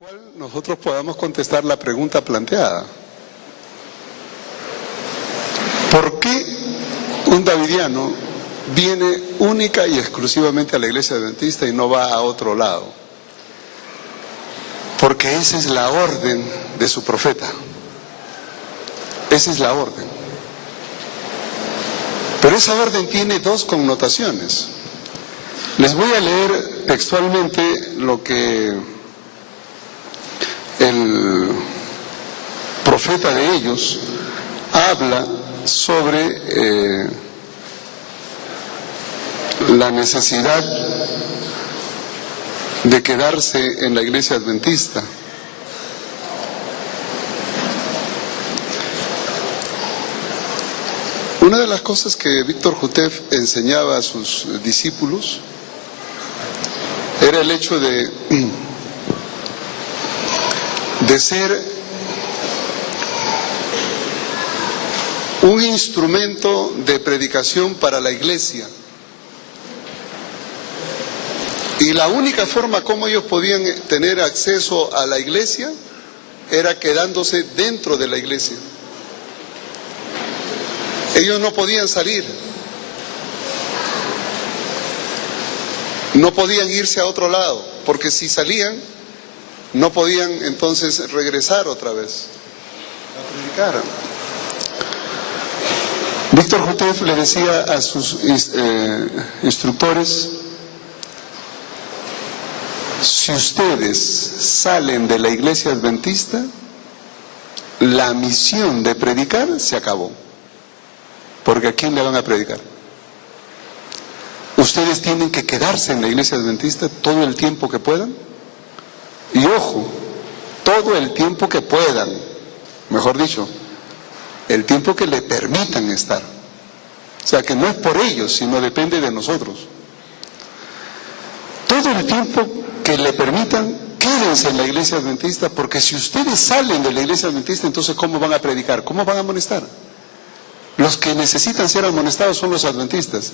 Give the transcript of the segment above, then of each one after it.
cual nosotros podamos contestar la pregunta planteada. ¿Por qué un davidiano viene única y exclusivamente a la iglesia adventista y no va a otro lado? Porque esa es la orden de su profeta. Esa es la orden. Pero esa orden tiene dos connotaciones. Les voy a leer textualmente lo que el profeta de ellos habla sobre la necesidad de quedarse en la iglesia adventista. Una de las cosas que Víctor Jutef enseñaba a sus discípulos era el hecho de ser un instrumento de predicación para la iglesia. Y la única forma como ellos podían tener acceso a la iglesia era quedándose dentro de la iglesia. Ellos no podían salir, no podían irse a otro lado, porque si salían, no podían entonces regresar otra vez a predicar. Víctor Jutef le decía a sus instructores: si ustedes salen de la iglesia adventista, la misión de predicar se acabó. Porque ¿a quién le van a predicar? Ustedes tienen que quedarse en la iglesia adventista todo el tiempo que puedan. Y ojo, todo el tiempo que puedan, mejor dicho, el tiempo que le permitan estar. O sea, que no es por ellos, sino depende de nosotros. Todo el tiempo que le permitan, quédense en la iglesia adventista, porque si ustedes salen de la iglesia adventista, entonces ¿cómo van a predicar? ¿Cómo van a amonestar? Los que necesitan ser amonestados son los adventistas.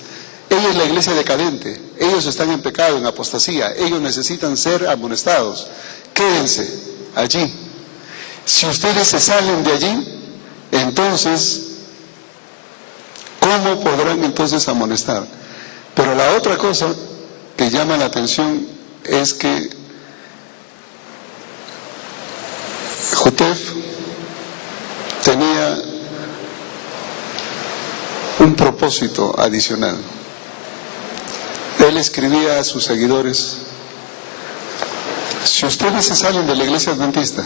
Ella es la iglesia decadente, ellos están en pecado, en apostasía, ellos necesitan ser amonestados. Quédense allí. Si ustedes se salen de allí, entonces, ¿cómo podrán entonces amonestar? Pero la otra cosa que llama la atención es que Jutef tenía un propósito adicional. Él escribía a sus seguidores: si ustedes se salen de la iglesia adventista,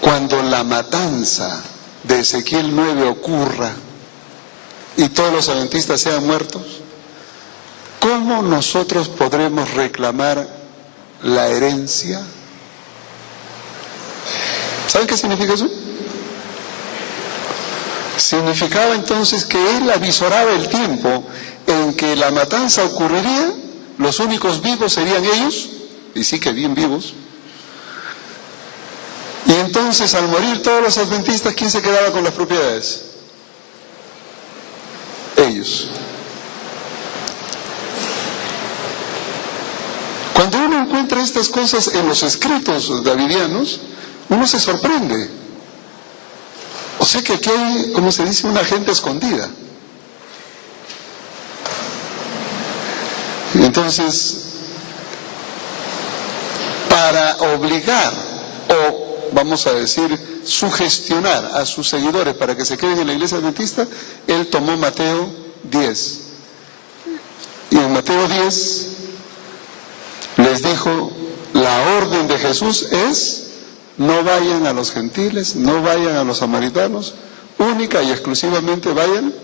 cuando la matanza de Ezequiel 9 ocurra y todos los adventistas sean muertos, ¿cómo nosotros podremos reclamar la herencia? ¿Saben qué significa eso? Significaba entonces que él avisoraba el tiempo en que la matanza ocurriría, los únicos vivos serían ellos, y sí que bien vivos, y entonces al morir todos los adventistas, ¿quién se quedaba con las propiedades? Ellos. Cuando uno encuentra estas cosas en los escritos davidianos, uno se sorprende. O sea que aquí hay, como se dice, una agenda escondida. Entonces, para obligar, o vamos a decir, sugestionar a sus seguidores para que se queden en la iglesia adventista, él tomó Mateo 10. Y en Mateo 10 les dijo, la orden de Jesús es: no vayan a los gentiles, no vayan a los samaritanos, única y exclusivamente vayan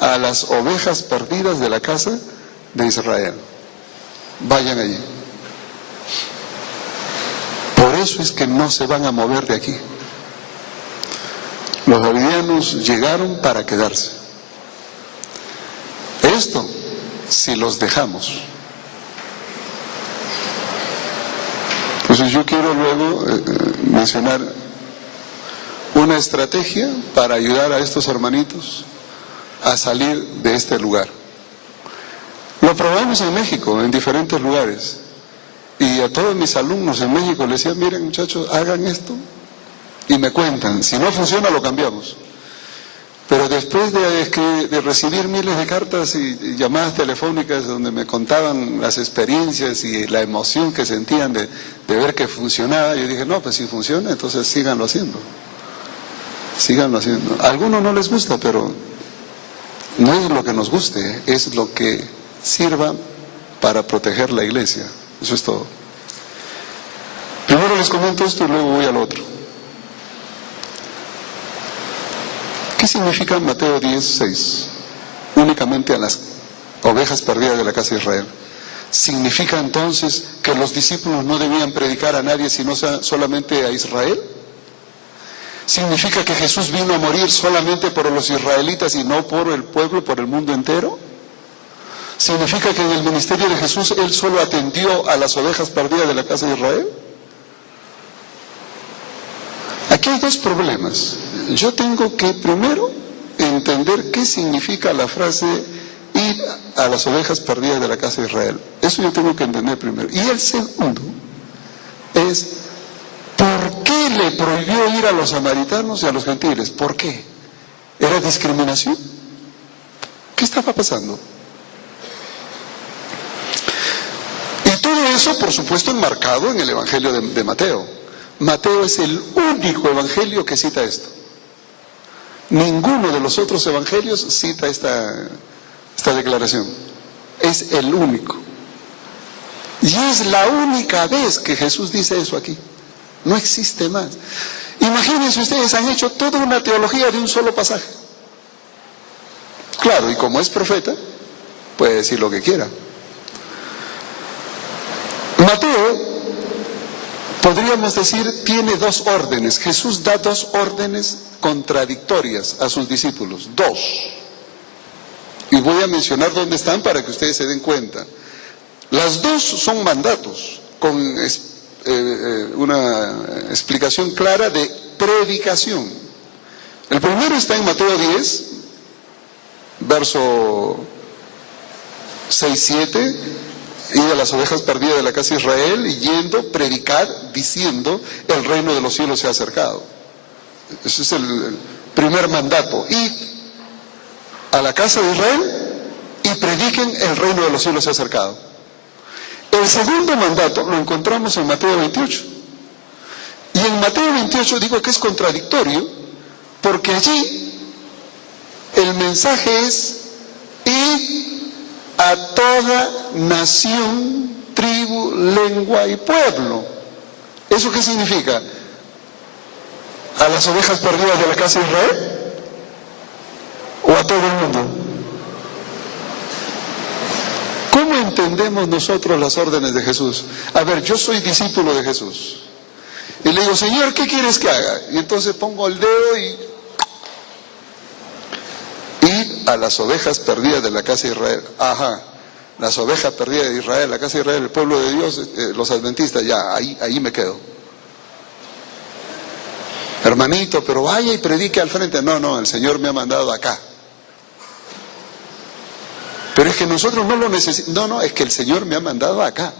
a las ovejas perdidas de la casa de Israel. Vayan allí. Por eso es que no se van a mover de aquí. Los davidianos llegaron para quedarse. Esto, si los dejamos. Entonces yo quiero luego mencionar una estrategia para ayudar a estos hermanitos a salir de este lugar. Lo probamos en México, en diferentes lugares. Y a todos mis alumnos en México les decía, miren muchachos, hagan esto y me cuentan, si no funciona lo cambiamos. Pero después de recibir miles de cartas y llamadas telefónicas donde me contaban las experiencias y la emoción que sentían de ver que funcionaba, yo dije, no, pues si funciona, entonces síganlo haciendo. Síganlo haciendo. A algunos no les gusta, pero no es lo que nos guste, es lo que sirva para proteger la iglesia. Eso es todo. Primero les comento esto y luego voy al otro. ¿Qué significa Mateo 10:6? Únicamente a las ovejas perdidas de la casa de Israel. ¿Significa entonces que los discípulos no debían predicar a nadie sino solamente a Israel? ¿Significa que Jesús vino a morir solamente por los israelitas y no por el pueblo, por el mundo entero? ¿Significa que en el ministerio de Jesús Él solo atendió a las ovejas perdidas de la casa de Israel? Aquí hay dos problemas. Yo tengo que primero entender qué significa la frase ir a las ovejas perdidas de la casa de Israel. Eso yo tengo que entender primero. Y el segundo es, ¿por qué le prohibió ir a los samaritanos y a los gentiles? ¿Por qué? ¿Era discriminación? ¿Qué estaba pasando? Y todo eso, por supuesto, enmarcado en el Evangelio de Mateo. Mateo es el único evangelio que cita esto. Ninguno de los otros evangelios cita esta declaración. Es el único. Y es la única vez que Jesús dice eso aquí. No existe más. Imagínense ustedes, han hecho toda una teología de un solo pasaje. Claro, y como es profeta, puede decir lo que quiera. Mateo, podríamos decir, tiene dos órdenes. Jesús da dos órdenes contradictorias a sus discípulos. Dos. Y voy a mencionar dónde están para que ustedes se den cuenta. Las dos son mandatos, con una explicación clara de predicación. El primero está en Mateo 10, verso 6-7. Ir a las ovejas perdidas de la casa de Israel y yendo, predicar, diciendo, el reino de los cielos se ha acercado. Ese es el primer mandato. Ir a la casa de Israel y prediquen, el reino de los cielos se ha acercado. El segundo mandato lo encontramos en Mateo 28. Y en Mateo 28 digo que es contradictorio, porque allí el mensaje es ir a toda nación, tribu, lengua y pueblo. ¿Eso qué significa? ¿A las ovejas perdidas de la casa de Israel? ¿O a todo el mundo? ¿Cómo entendemos nosotros las órdenes de Jesús? A ver, yo soy discípulo de Jesús. Y le digo, Señor, ¿qué quieres que haga? Y entonces pongo el dedo y a las ovejas perdidas de la casa de Israel. Ajá, las ovejas perdidas de Israel, la casa de Israel, el pueblo de Dios, los adventistas, ya, ahí me quedo. Hermanito, pero vaya y predique al frente. No, el Señor me ha mandado acá. Pero es que nosotros no lo necesitamos. No, es que el Señor me ha mandado acá.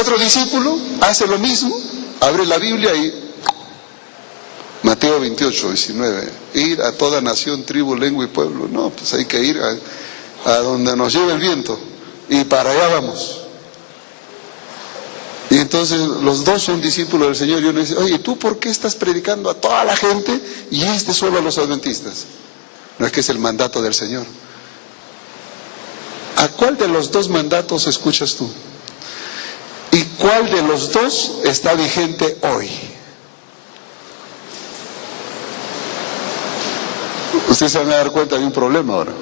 Otro discípulo hace lo mismo, abre la Biblia y Mateo 28:19, ir a toda nación, tribu, lengua y pueblo. No, pues hay que ir a donde nos lleve el viento y para allá vamos. Y entonces los dos son discípulos del Señor y uno dice, oye, ¿tú por qué estás predicando a toda la gente y solo a los adventistas? No, es que es el mandato del Señor. ¿A cuál de los dos mandatos escuchas tú? ¿Y cuál de los dos está vigente hoy? Ustedes se van a dar cuenta de un problema ahora.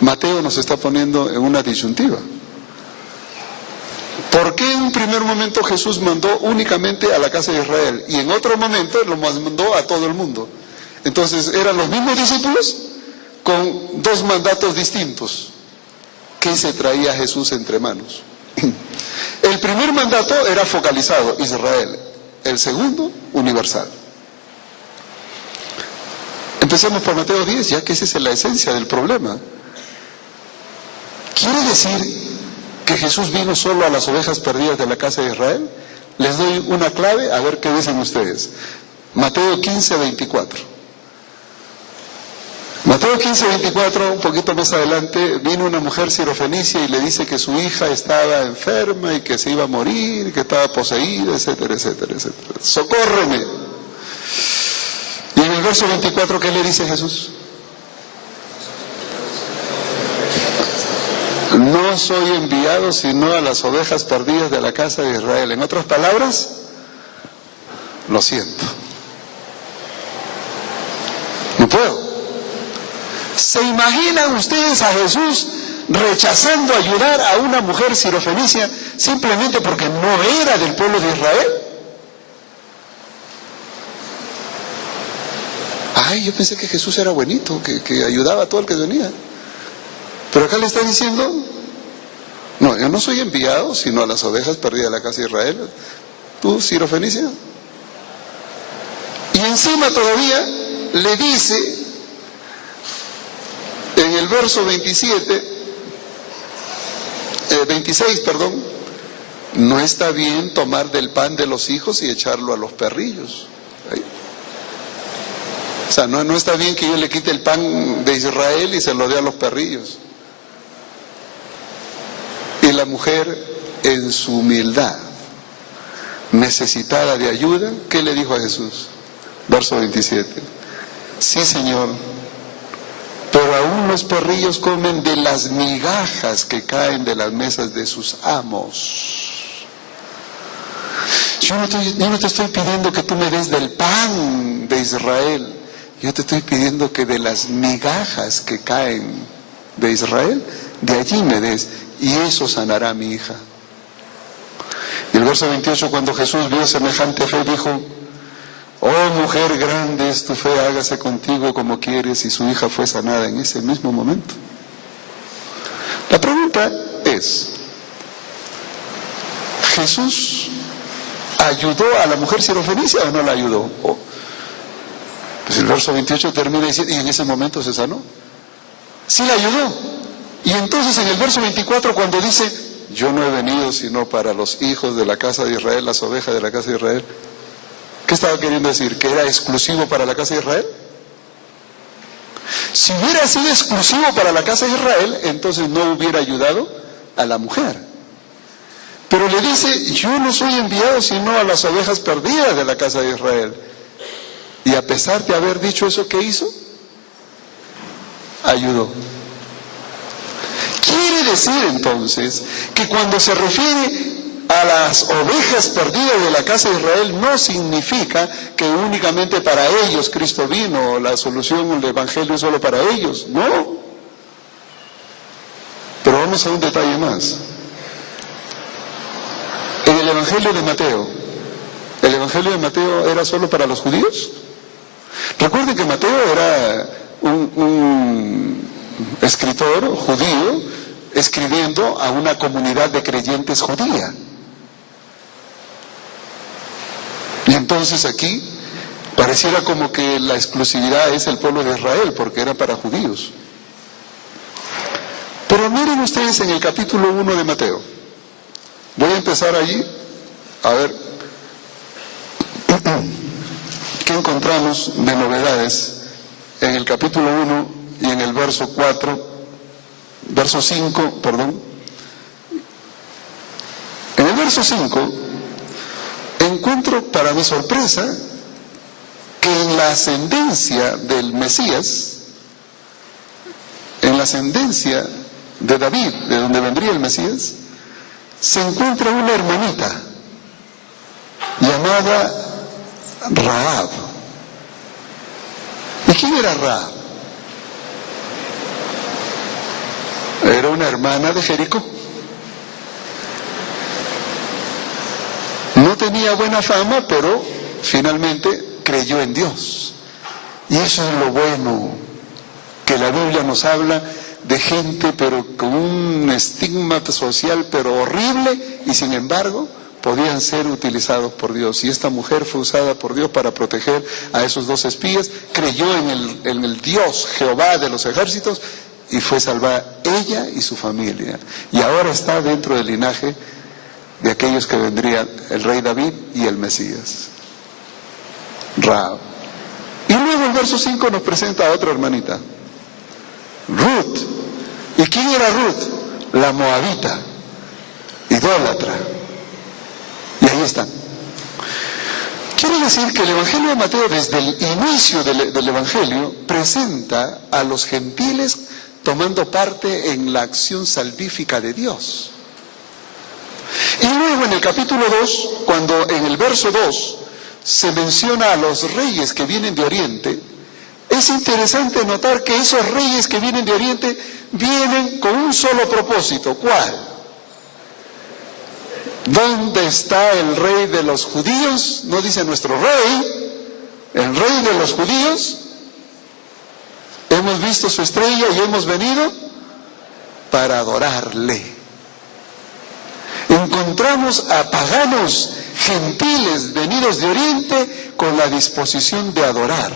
Mateo nos está poniendo en una disyuntiva. ¿Por qué en un primer momento Jesús mandó únicamente a la casa de Israel y en otro momento lo mandó a todo el mundo? Entonces, ¿eran los mismos discípulos con dos mandatos distintos? ¿Qué se traía Jesús entre manos? El primer mandato era focalizado, Israel. El segundo, universal. Empecemos por Mateo 10, ya que esa es la esencia del problema. ¿Quiere decir que Jesús vino solo a las ovejas perdidas de la casa de Israel? Les doy una clave, a ver qué dicen ustedes. Mateo 15, 24. Mateo 15, 24, un poquito más adelante, vino una mujer sirofenicia y le dice que su hija estaba enferma y que se iba a morir, que estaba poseída, etcétera, etcétera, etcétera. ¡Socórreme! Y en el verso 24, ¿qué le dice Jesús? No soy enviado sino a las ovejas perdidas de la casa de Israel. En otras palabras, lo siento. No puedo. ¿Se imaginan ustedes a Jesús rechazando ayudar a una mujer sirofenicia simplemente porque no era del pueblo de Israel? Ay, yo pensé que Jesús era buenito, que ayudaba a todo el que venía. Pero acá le está diciendo, no, yo no soy enviado sino a las ovejas perdidas de la casa de Israel. ¿Tú, sirofenicia? Y encima todavía le dice, en el verso 26, no está bien tomar del pan de los hijos y echarlo a los perrillos. O sea, no está bien que yo le quite el pan de Israel y se lo dé a los perrillos. Y la mujer, en su humildad, necesitada de ayuda, ¿qué le dijo a Jesús? Verso 27. Sí, Señor, pero aún los perrillos comen de las migajas que caen de las mesas de sus amos. Yo no te estoy pidiendo que tú me des del pan de Israel. Yo te estoy pidiendo que de las migajas que caen de Israel, de allí me des. Y eso sanará a mi hija. Y el verso 28, cuando Jesús vio semejante fe, dijo, oh mujer, grande es tu fe, hágase contigo como quieres, y su hija fue sanada en ese mismo momento. La pregunta es, ¿Jesús ayudó a la mujer sirofenicia o no la ayudó? Pues el verso 28 termina diciendo, y en ese momento se sanó. Sí la ayudó. Y entonces en el verso 24, cuando dice, yo no he venido sino para los hijos de la casa de Israel, las ovejas de la casa de Israel, ¿qué estaba queriendo decir? ¿Que era exclusivo para la casa de Israel? Si hubiera sido exclusivo para la casa de Israel, entonces no hubiera ayudado a la mujer. Pero le dice, yo no soy enviado sino a las ovejas perdidas de la casa de Israel. Y a pesar de haber dicho eso, ¿qué hizo? Ayudó. Quiere decir entonces que cuando se refiere a las ovejas perdidas de la casa de Israel, no significa que únicamente para ellos Cristo vino, la solución, el evangelio es solo para ellos, no. Pero vamos a un detalle más. En el evangelio de Mateo, ¿el evangelio de Mateo era solo para los judíos? Recuerden que Mateo era un escritor judío escribiendo a una comunidad de creyentes judía. Y entonces aquí pareciera como que la exclusividad es el pueblo de Israel, porque era para judíos. Pero miren ustedes en el capítulo 1 de Mateo. Voy a empezar allí, a ver qué encontramos de novedades en el capítulo 1 y en el verso 5. En el verso 5 encuentro, para mi sorpresa, que en la ascendencia del Mesías, en la ascendencia de David, de donde vendría el Mesías, se encuentra una hermanita llamada Rahab. ¿Y quién era Rahab? Era una hermana de Jericó. No tenía buena fama, pero finalmente creyó en Dios. Y eso es lo bueno, que la Biblia nos habla de gente pero con un estigma social pero horrible, y sin embargo podían ser utilizados por Dios. Y esta mujer fue usada por Dios para proteger a esos dos espías, creyó en el Dios Jehová de los ejércitos, y fue salvada ella y su familia. Y ahora está dentro del linaje de aquellos que vendrían, el rey David y el Mesías. Rahab. Y luego el verso 5 nos presenta a otra hermanita, Ruth. ¿Y quién era Ruth? La moabita, idólatra. Y ahí están. Quiere decir que el Evangelio de Mateo, desde el inicio del Evangelio, presenta a los gentiles tomando parte en la acción salvífica de Dios. Y luego en el capítulo 2, cuando en el verso 2 se menciona a los reyes que vienen de Oriente, es interesante notar que esos reyes que vienen de Oriente vienen con un solo propósito. ¿Cuál? ¿Dónde está el rey de los judíos? No dice nuestro rey, el rey de los judíos. Hemos visto su estrella y hemos venido para adorarle. Encontramos a paganos, gentiles, venidos de Oriente, con la disposición de adorar.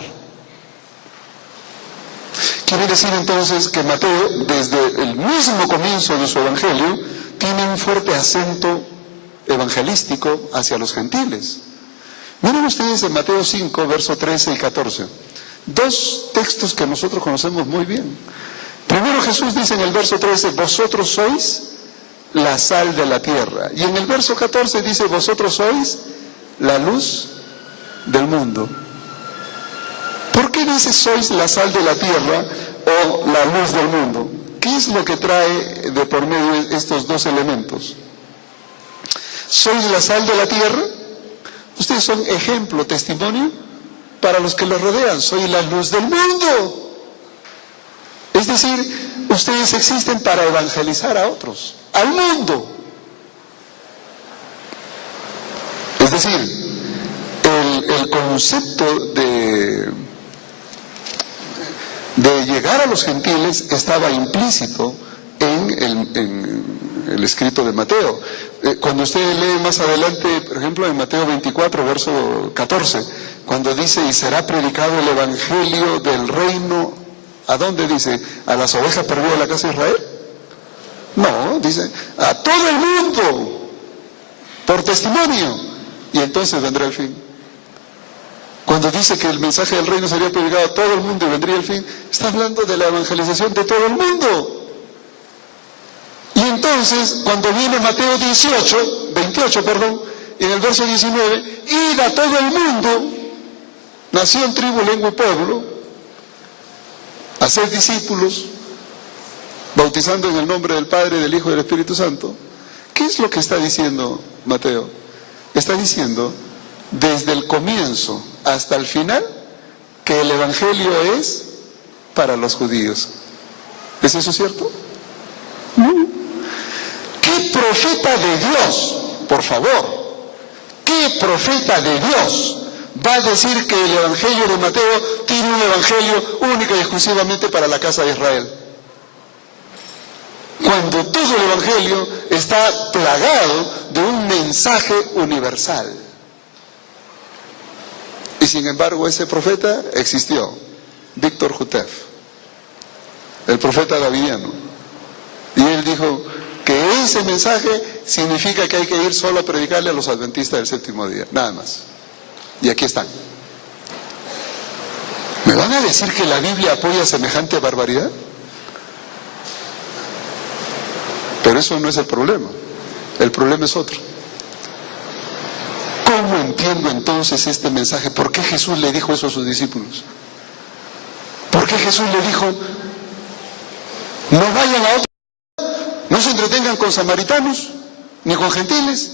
Quiere decir entonces que Mateo, desde el mismo comienzo de su evangelio, tiene un fuerte acento evangelístico hacia los gentiles. Miren ustedes en Mateo 5, verso 13 y 14. Dos textos que nosotros conocemos muy bien. Primero Jesús dice en el verso 13, vosotros sois la sal de la tierra. Y en el verso 14 dice, vosotros sois la luz del mundo. ¿Por qué dice sois la sal de la tierra o la luz del mundo? ¿Qué es lo que trae de por medio estos dos elementos? ¿Sois la sal de la tierra? Ustedes son ejemplo, testimonio para los que los rodean. Soy la luz del mundo. Es decir, ustedes existen para evangelizar a otros, al mundo. Es decir, el concepto de llegar a los gentiles estaba implícito en el escrito de Mateo. Cuando usted lee más adelante, por ejemplo, en Mateo 24, verso 14, cuando dice, y será predicado el evangelio del reino, ¿a dónde dice? ¿A las ovejas perdidas de la casa de Israel? No, dice, a todo el mundo, por testimonio, y entonces vendrá el fin. Cuando dice que el mensaje del reino sería predicado a todo el mundo y vendría el fin, está hablando de la evangelización de todo el mundo. Y entonces, cuando viene Mateo 28, en el verso 19, id a todo el mundo, nación, tribu, lengua y pueblo, a ser discípulos, bautizando en el nombre del Padre, del Hijo y del Espíritu Santo. ¿Qué es lo que está diciendo Mateo? Está diciendo, desde el comienzo hasta el final, que el Evangelio es para los judíos. ¿Es eso cierto? No. ¿Qué profeta de Dios, por favor, qué profeta de Dios va a decir que el Evangelio de Mateo tiene un Evangelio único y exclusivamente para la casa de Israel? Cuando todo el Evangelio está plagado de un mensaje universal. Y sin embargo ese profeta existió, Víctor Jutef, el profeta davidiano. Y él dijo que ese mensaje significa que hay que ir solo a predicarle a los adventistas del séptimo día, nada más. Y aquí están. ¿Me van a decir que la Biblia apoya semejante barbaridad? Pero eso no es el problema es otro. ¿Cómo entiendo entonces este mensaje? ¿Por qué Jesús le dijo eso a sus discípulos? ¿Por qué Jesús le dijo, no vayan a otro, no se entretengan con samaritanos, ni con gentiles,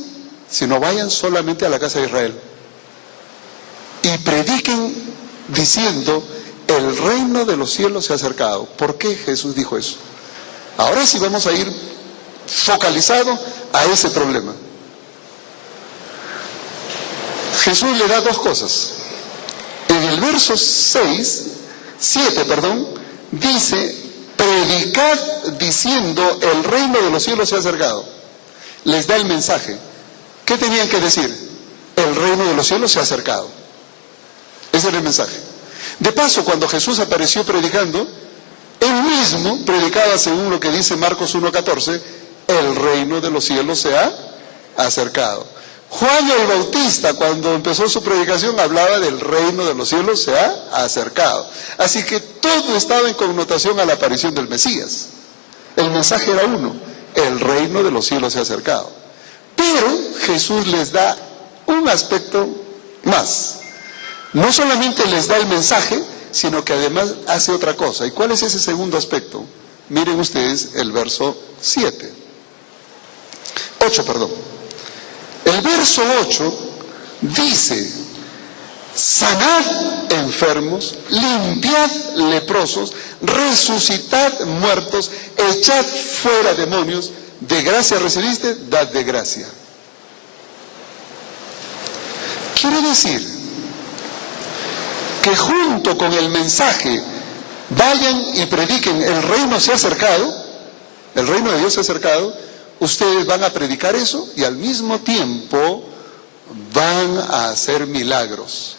sino vayan solamente a la casa de Israel? Y prediquen diciendo, el reino de los cielos se ha acercado. ¿Por qué Jesús dijo eso? Ahora sí vamos a ir focalizado a ese problema. Jesús le da dos cosas. En el verso 7, dice, predicad diciendo, el reino de los cielos se ha acercado. Les da el mensaje. ¿Qué tenían que decir? El reino de los cielos se ha acercado. Ese era el mensaje. De paso, cuando Jesús apareció predicando, Él mismo predicaba, según lo que dice Marcos 1:14, el reino de los cielos se ha acercado. Juan el Bautista, cuando empezó su predicación, hablaba del reino de los cielos se ha acercado. Así que todo estaba en connotación a la aparición del Mesías. El mensaje era uno: el reino de los cielos se ha acercado. Pero Jesús les da un aspecto más. No solamente les da el mensaje, sino que además hace otra cosa. ¿Y cuál es ese segundo aspecto? Miren ustedes el verso 8. El verso 8 dice: sanad enfermos, limpiad leprosos, resucitad muertos, echad fuera demonios, de gracia recibiste, dad de gracia. Quiere decir que junto con el mensaje, vayan y prediquen, el reino se ha acercado, el reino de Dios se ha acercado, ustedes van a predicar eso y al mismo tiempo van a hacer milagros,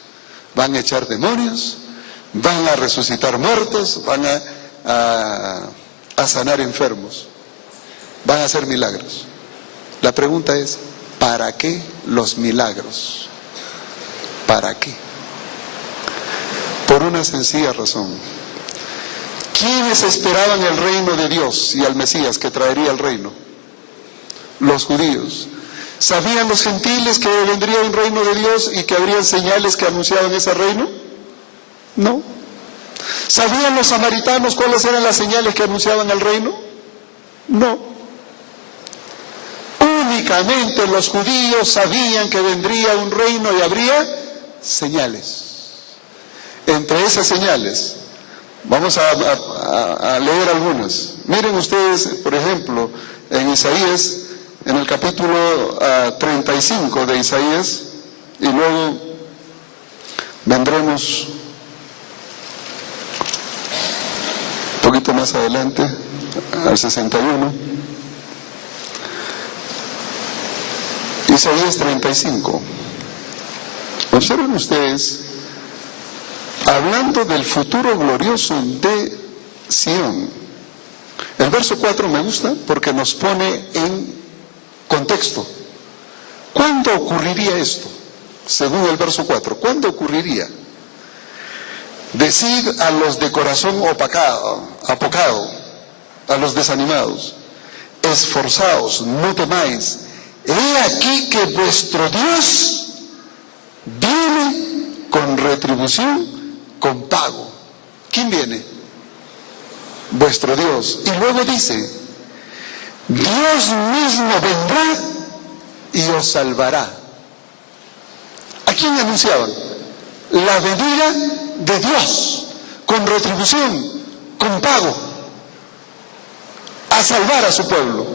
van a echar demonios, van a resucitar muertos, van a sanar enfermos, van a hacer milagros. La pregunta es, ¿para qué los milagros? ¿Para qué? Por una sencilla razón. ¿Quiénes esperaban el reino de Dios y al Mesías que traería el reino? Los judíos. ¿Sabían los gentiles que vendría un reino de Dios y que habrían señales que anunciaban ese reino? No. ¿Sabían los samaritanos cuáles eran las señales que anunciaban el reino? No. Únicamente los judíos sabían que vendría un reino y habría señales. Entre esas señales, vamos a leer algunas. Miren ustedes, por ejemplo, en Isaías, en el capítulo 35 de Isaías, y luego vendremos un poquito más adelante, al 61. Isaías 35. Observen ustedes, hablando del futuro glorioso de Sión. El verso 4 me gusta porque nos pone en contexto. ¿Cuándo ocurriría esto? Según el verso 4, ¿cuándo ocurriría? Decid a los de corazón apocado, a los desanimados: esforzaos, no temáis. He aquí que vuestro Dios viene con retribución, con pago. ¿Quién viene? Vuestro Dios. Y luego dice: Dios mismo vendrá y os salvará. ¿A quién anunciaban? La venida de Dios, con retribución, con pago, a salvar a su pueblo.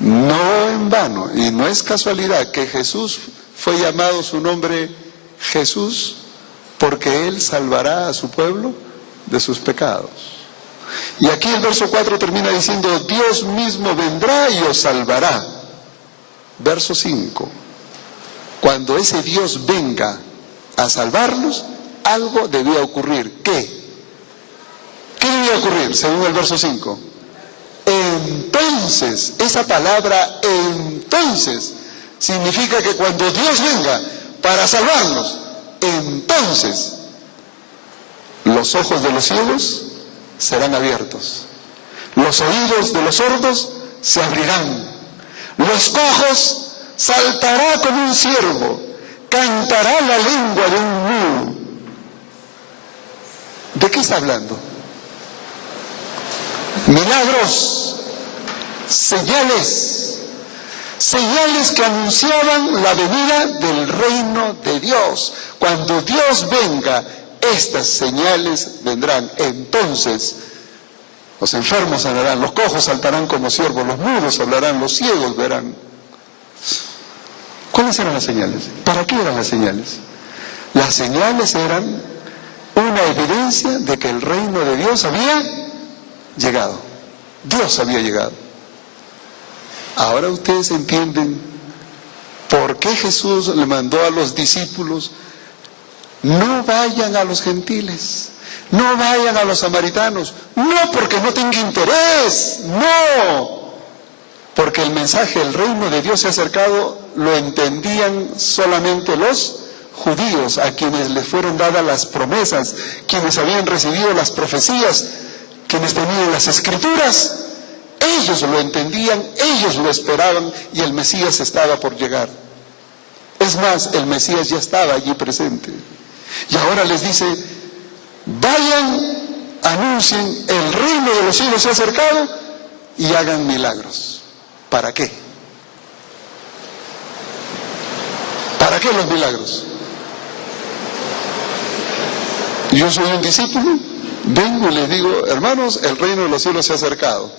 No en vano, y no es casualidad que Jesús fue llamado su nombre Jesús, porque Él salvará a su pueblo de sus pecados. Y aquí el verso 4 termina diciendo: Dios mismo vendrá y os salvará. Verso 5. Cuando ese Dios venga a salvarnos, algo debía ocurrir. ¿Qué? ¿Qué debía ocurrir según el verso 5? Entonces, esa palabra entonces significa que cuando Dios venga para salvarnos, entonces los ojos de los ciegos serán abiertos, los oídos de los sordos se abrirán, los cojos saltará como un ciervo, cantará la lengua de un mudo. ¿De qué está hablando? Milagros, señales que anunciaban la venida del reino de Dios. Cuando Dios venga, estas señales vendrán. Entonces los enfermos sanarán, los cojos saltarán como ciervos, los mudos hablarán, los ciegos verán. ¿Cuáles eran las señales? ¿Para qué eran las señales? Las señales eran una evidencia de que el reino de Dios había llegado. Dios había llegado. Ahora ustedes entienden por qué Jesús le mandó a los discípulos: no vayan a los gentiles, No vayan a los samaritanos, no porque no tenga interés, no, porque el mensaje, el reino de Dios se ha acercado, lo entendían solamente los judíos, a quienes les fueron dadas las promesas, quienes habían recibido las profecías, quienes tenían las escrituras. Ellos lo entendían, ellos lo esperaban y el Mesías estaba por llegar. Es más, el Mesías ya estaba allí presente. Y ahora les dice, vayan, anuncien, el reino de los cielos se ha acercado y hagan milagros. ¿Para qué? ¿Para qué los milagros? Yo soy un discípulo, vengo y les digo, hermanos, el reino de los cielos se ha acercado.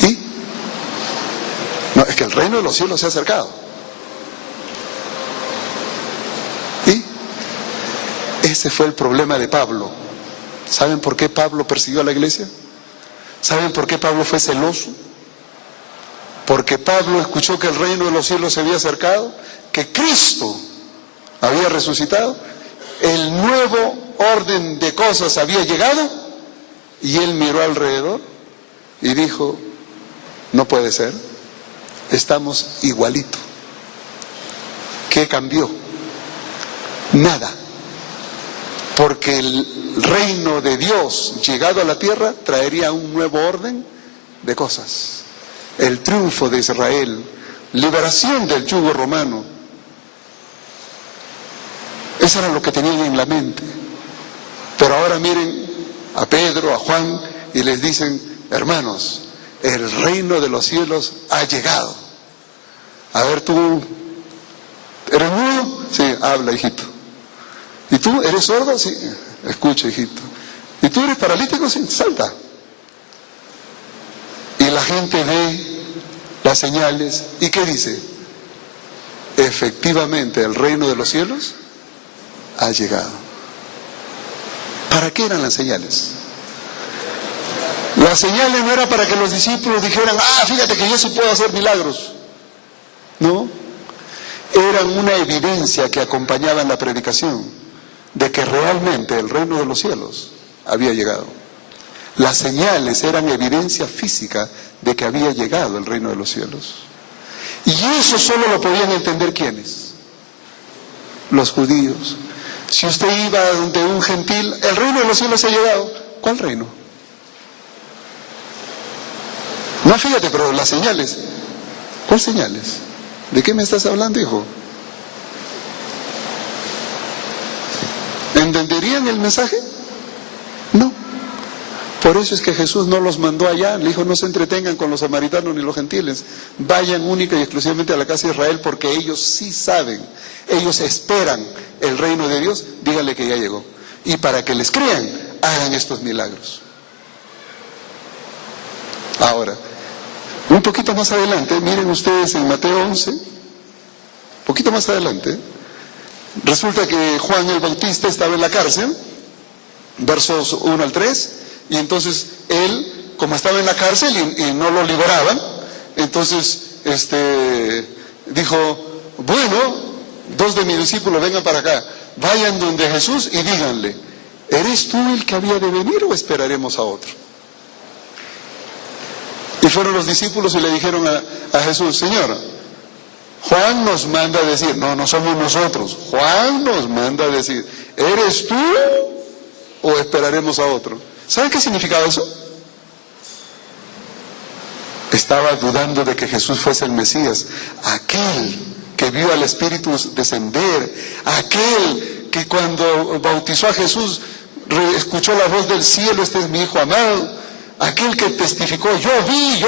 ¿Y? No, es que el reino de los cielos se ha acercado. ¿Y? Ese fue el problema de Pablo. ¿Saben por qué Pablo persiguió a la iglesia? ¿Saben por qué Pablo fue celoso? Porque Pablo escuchó que el reino de los cielos se había acercado, que Cristo había resucitado, el nuevo orden de cosas había llegado, y él miró alrededor y dijo, no puede ser, estamos igualito. ¿Qué cambió? Nada. Porque el reino de Dios llegado a la tierra traería un nuevo orden de cosas. El triunfo de Israel, liberación del yugo romano. Eso era lo que tenían en la mente. Pero ahora miren a Pedro, a Juan, y les dicen, hermanos, el reino de los cielos ha llegado. A ver, ¿tú eres mudo? Sí, habla, hijito. ¿Y tú eres sordo? Sí, escucha, hijito. ¿Y tú eres paralítico? Sí, salta. Y la gente ve las señales, ¿y qué dice? Efectivamente, el reino de los cielos ha llegado. ¿Para qué eran las señales? Las señales no era para que los discípulos dijeran, fíjate que yo sí puedo hacer milagros. No, eran una evidencia que acompañaba en la predicación de que realmente el reino de los cielos había llegado. Las señales eran evidencia física de que había llegado el reino de los cielos. Y eso solo lo podían entender ¿quiénes? Los judíos. Si usted iba donde un gentil, el reino de los cielos ha llegado. ¿Cuál reino? No, fíjate, pero las señales. ¿Cuál señales? ¿De qué me estás hablando, hijo? ¿Entenderían el mensaje? No. Por eso es que Jesús no los mandó allá. Le dijo, no se entretengan con los samaritanos ni los gentiles. Vayan única y exclusivamente a la casa de Israel, porque ellos sí saben. Ellos esperan el reino de Dios. Díganle que ya llegó. Y para que les crean, hagan estos milagros. Ahora, un poquito más adelante, miren ustedes en Mateo 11, un poquito más adelante, resulta que Juan el Bautista estaba en la cárcel, versos 1 al 3, y entonces él, como estaba en la cárcel y no lo liberaban, entonces dijo, bueno, 2 de mis discípulos vengan para acá, vayan donde Jesús y díganle, ¿eres tú el que había de venir o esperaremos a otro? Y fueron los discípulos y le dijeron a Jesús, Señor, Juan nos manda a decir, no somos nosotros, Juan nos manda a decir, ¿eres tú o esperaremos a otro? ¿Saben qué significaba eso? Estaba dudando de que Jesús fuese el Mesías, aquel que vio al Espíritu descender, aquel que cuando bautizó a Jesús escuchó la voz del cielo, este es mi Hijo amado, aquel que testificó, yo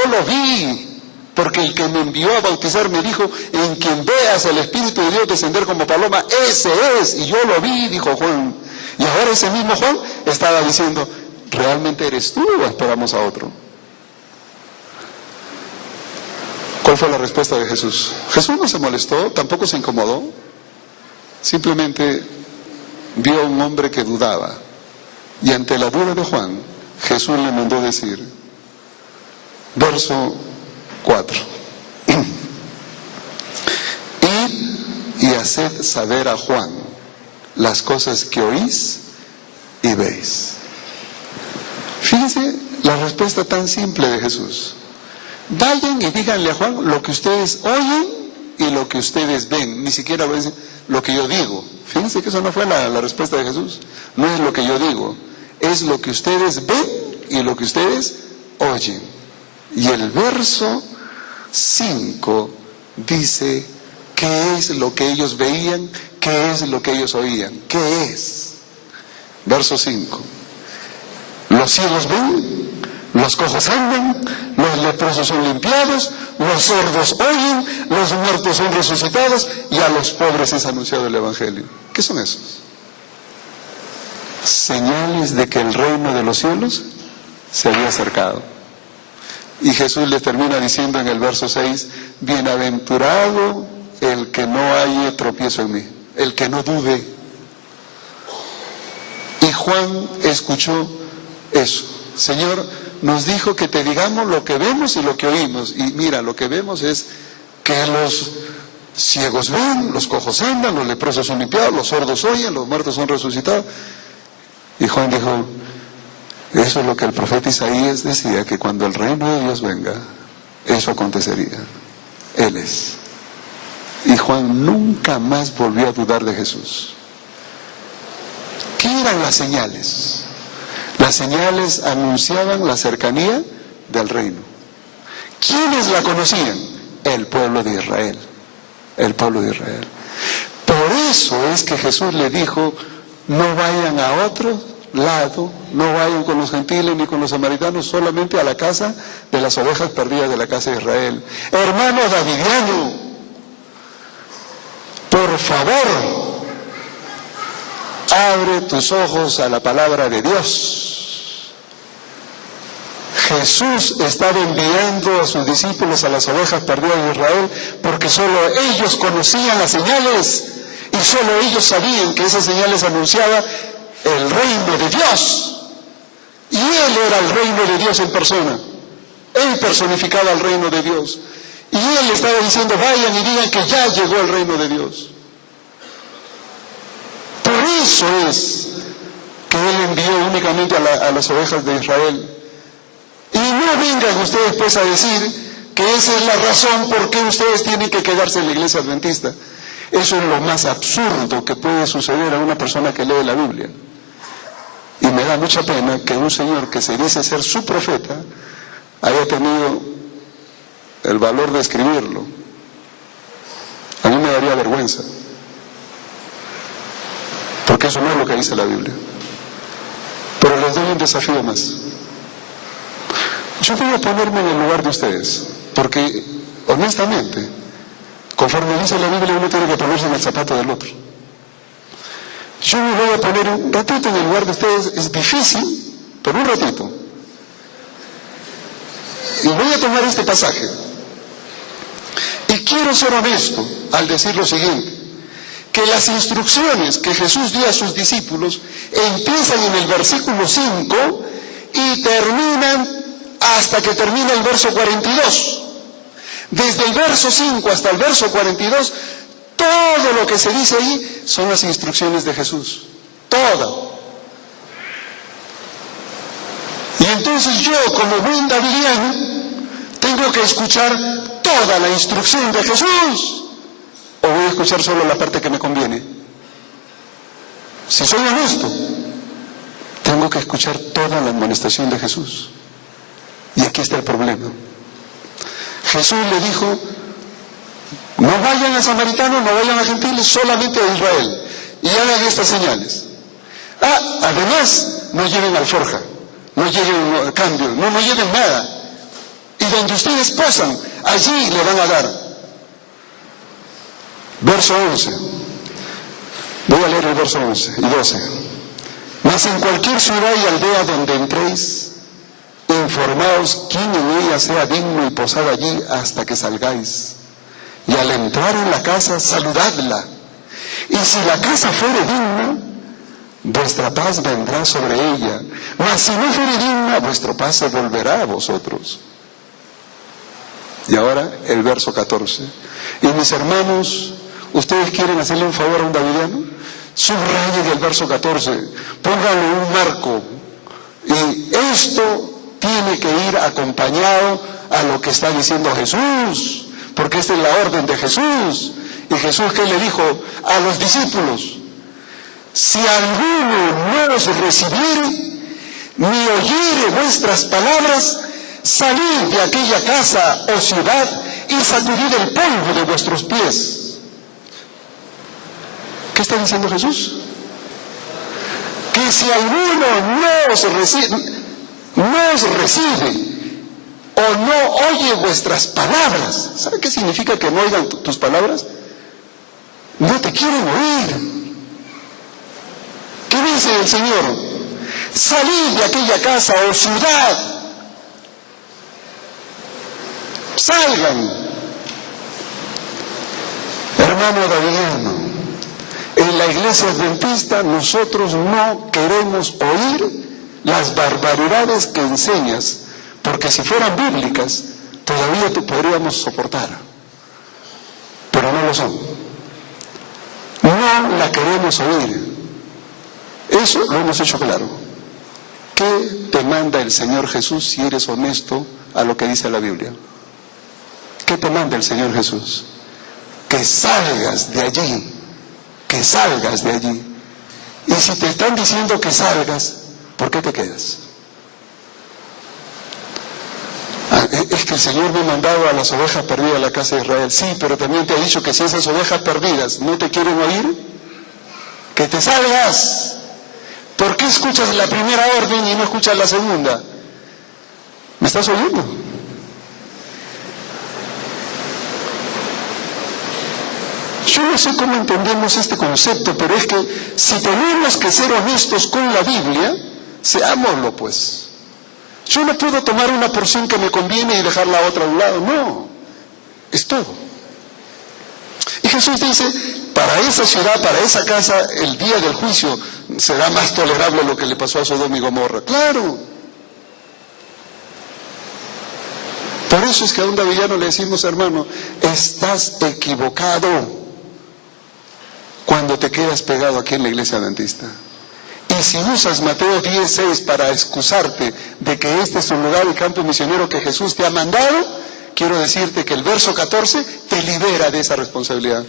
lo vi, porque el que me envió a bautizar me dijo, en quien veas al Espíritu de Dios descender como paloma, ese es, y yo lo vi, dijo Juan. Y ahora ese mismo Juan estaba diciendo, ¿realmente eres tú o esperamos a otro? ¿Cuál fue la respuesta de Jesús? Jesús no se molestó, tampoco se incomodó, simplemente vio a un hombre que dudaba, y ante la duda de Juan, Jesús le mandó decir, verso 4, id y haced saber a Juan las cosas que oís y veis. Fíjense la respuesta tan simple de Jesús. Vayan y díganle a Juan lo que ustedes oyen y lo que ustedes ven. Ni siquiera dicen lo que yo digo. Fíjense que eso no fue la respuesta de Jesús. No es lo que yo digo, es lo que ustedes ven y lo que ustedes oyen. Y el verso 5 dice qué es lo que ellos veían, qué es lo que ellos oían. ¿Qué es? Verso 5. Los ciegos ven, los cojos andan, los leprosos son limpiados, los sordos oyen, los muertos son resucitados y a los pobres es anunciado el Evangelio. ¿Qué son esos? Señales de que el reino de los cielos se había acercado. Y Jesús les termina diciendo en el verso 6, bienaventurado el que no haya tropiezo en mí, el que no dude. Y Juan escuchó eso. Señor, nos dijo que te digamos lo que vemos y lo que oímos. Y mira, lo que vemos es que los ciegos ven, los cojos andan, los leprosos son limpiados, los sordos oyen, los muertos son resucitados. Y Juan dijo, eso es lo que el profeta Isaías decía, que cuando el reino de Dios venga, eso acontecería. Él es. Y Juan nunca más volvió a dudar de Jesús. ¿Qué eran las señales? Las señales anunciaban la cercanía del reino. ¿Quiénes la conocían? El pueblo de Israel. El pueblo de Israel. Por eso es que Jesús le dijo, no vayan a otro lado, no vayan con los gentiles ni con los samaritanos, solamente a la casa de las ovejas perdidas de la casa de Israel. Hermano davidiano, por favor, abre tus ojos a la palabra de Dios. Jesús estaba enviando a sus discípulos a las ovejas perdidas de Israel porque solo ellos conocían las señales y solo ellos sabían que esas señales anunciaban el reino de Dios. Y Él era el reino de Dios en persona. Él personificaba el reino de Dios. Y Él estaba diciendo, vayan y digan que ya llegó el reino de Dios. Por eso es que Él envió únicamente a las ovejas de Israel. Y no vengan ustedes pues a decir que esa es la razón por qué ustedes tienen que quedarse en la iglesia adventista. Eso es lo más absurdo que puede suceder a una persona que lee la Biblia. Y me da mucha pena que un señor que se dice ser su profeta haya tenido el valor de escribirlo. A mí me daría vergüenza. Porque eso no es lo que dice la Biblia. Pero les doy un desafío más. Yo voy a ponerme en el lugar de ustedes, porque honestamente, conforme dice la Biblia, uno tiene que ponerse en el zapato del otro. Yo me voy a poner un ratito en el lugar de ustedes, es difícil, pero un ratito. Y voy a tomar este pasaje. Y quiero ser honesto al decir lo siguiente, que las instrucciones que Jesús dio a sus discípulos empiezan en el versículo 5 y terminan hasta que termina el verso 42. Desde el verso 5 hasta el verso 42, todo lo que se dice ahí son las instrucciones de Jesús. Todo. Y entonces yo, como buen davidiano, tengo que escuchar toda la instrucción de Jesús. ¿O voy a escuchar solo la parte que me conviene? Si soy honesto, tengo que escuchar toda la amonestación de Jesús. Y aquí está el problema. Jesús le dijo, no vayan a samaritanos, no vayan a gentiles, solamente a Israel. Y hagan estas señales. Además, no lleven alforja, no lleven cambio, no lleven nada. Y donde ustedes posan, allí le van a dar. Verso 11. Voy a leer el verso 11 y 12. Mas en cualquier ciudad y aldea donde entréis, informaos quién en ella sea digno y posad allí hasta que salgáis. Y al entrar en la casa, saludadla. Y si la casa fuere digna, vuestra paz vendrá sobre ella. Mas si no fuere digna, vuestra paz se volverá a vosotros. Y ahora el verso 14. Y mis hermanos, ¿ustedes quieren hacerle un favor a un davidiano? Subrayen el verso 14, pónganle un marco. Y esto tiene que ir acompañado a lo que está diciendo Jesús, porque esta es la orden de Jesús. Y Jesús, ¿qué le dijo a los discípulos? Si alguno no os recibiere, ni oyere vuestras palabras, salid de aquella casa o ciudad y sacudid el polvo de vuestros pies. ¿Qué está diciendo Jesús? Que si alguno no os recibe o no oye vuestras palabras, ¿sabe qué significa que no oigan tus palabras? No te quieren oír. ¿Qué dice el Señor? Salid de aquella casa o ciudad. Salgan. Hermano Davidiano, en la iglesia adventista nosotros no queremos oír las barbaridades que enseñas, porque si fueran bíblicas todavía te podríamos soportar, pero no lo son. No la queremos oír. Eso lo hemos hecho claro. ¿Qué te manda el Señor Jesús si eres honesto a lo que dice la Biblia? ¿Qué te manda el Señor Jesús? Que salgas de allí, que salgas de allí. Y si te están diciendo que salgas, ¿por qué te quedas? Es que el Señor me ha mandado a las ovejas perdidas a la casa de Israel. Sí, pero también te ha dicho que si esas ovejas perdidas no te quieren oír, que te salgas. ¿Por qué escuchas la primera orden y no escuchas la segunda? ¿Me estás oyendo? Yo no sé cómo entendemos este concepto, pero es que si tenemos que ser honestos con la Biblia, seámoslo pues. Yo no puedo tomar una porción que me conviene y dejar la otra a un lado, no. Es todo. Y Jesús dice, para esa ciudad, para esa casa, el día del juicio será más tolerable lo que le pasó a Sodoma y Gomorra. Claro. Por eso es que a un davillano le decimos, hermano, estás equivocado cuando te quedas pegado aquí en la iglesia adventista. Y si usas Mateo 10:6 para excusarte de que este es un lugar, el campo misionero que Jesús te ha mandado, quiero decirte que el verso 14 te libera de esa responsabilidad.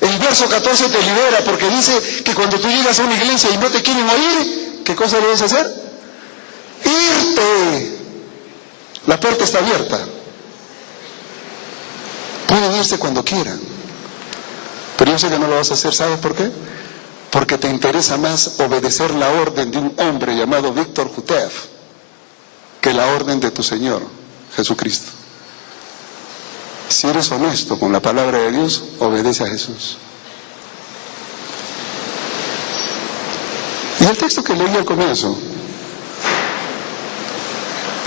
El verso 14 te libera porque dice que cuando tú llegas a una iglesia y no te quieren oír, ¿qué cosa debes hacer? Irte. La puerta está abierta. Pueden irse cuando quieran. Pero yo sé que no lo vas a hacer, ¿sabes por qué? Porque te interesa más obedecer la orden de un hombre llamado Víctor Jutev que la orden de tu Señor, Jesucristo. Si eres honesto con la palabra de Dios, obedece a Jesús. Y el texto que leí al comienzo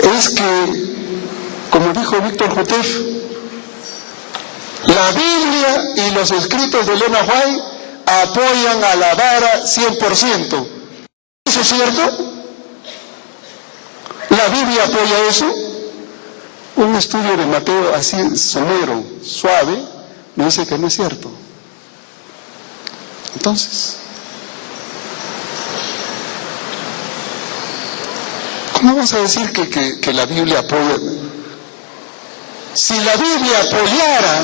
es que, como dijo Víctor Jutev, la Biblia y los escritos de Elena White apoyan a la vara 100%. ¿Eso es cierto? ¿La Biblia apoya eso? Un estudio de Mateo así somero, suave, me dice que no es cierto. Entonces, ¿cómo vas a decir que la Biblia apoya? Si la Biblia apoyara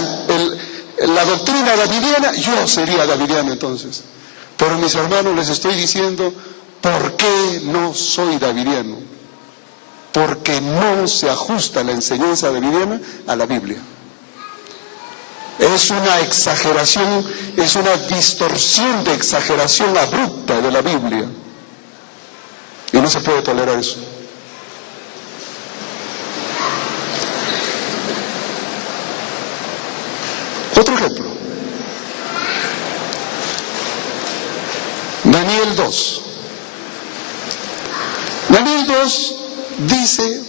la doctrina davidiana, yo sería davidiano entonces. Pero mis hermanos, les estoy diciendo, ¿por qué no soy davidiano? Porque no se ajusta la enseñanza davidiana a la Biblia. Es una exageración, es una distorsión de exageración abrupta de la Biblia. Y no se puede tolerar eso. Otro ejemplo. Daniel 2. Daniel 2 dice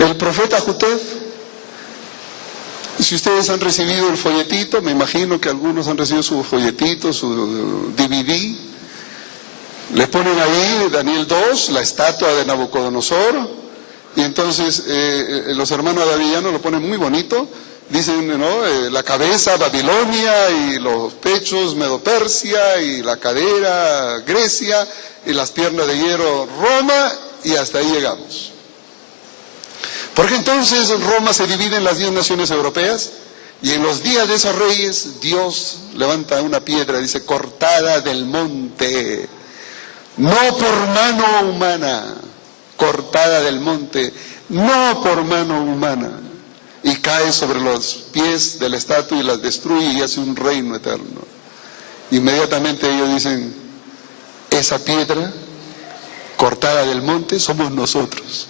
el profeta Jutev, si ustedes han recibido el folletito, me imagino que algunos han recibido su folletito, su DVD, le ponen ahí Daniel 2, la estatua de Nabucodonosor, y entonces los hermanos davidianos lo ponen muy bonito, dicen, ¿no? La cabeza Babilonia y los pechos Medo-Persia y la cadera Grecia y las piernas de hierro Roma, y hasta ahí llegamos. Porque entonces Roma se divide en las 10 naciones europeas, y en los días de esos reyes Dios levanta una piedra, dice, cortada del monte, no por mano humana, cortada del monte, no por mano humana, y cae sobre los pies de la estatua y las destruye y hace un reino eterno. Inmediatamente ellos dicen, esa piedra cortada del monte somos nosotros,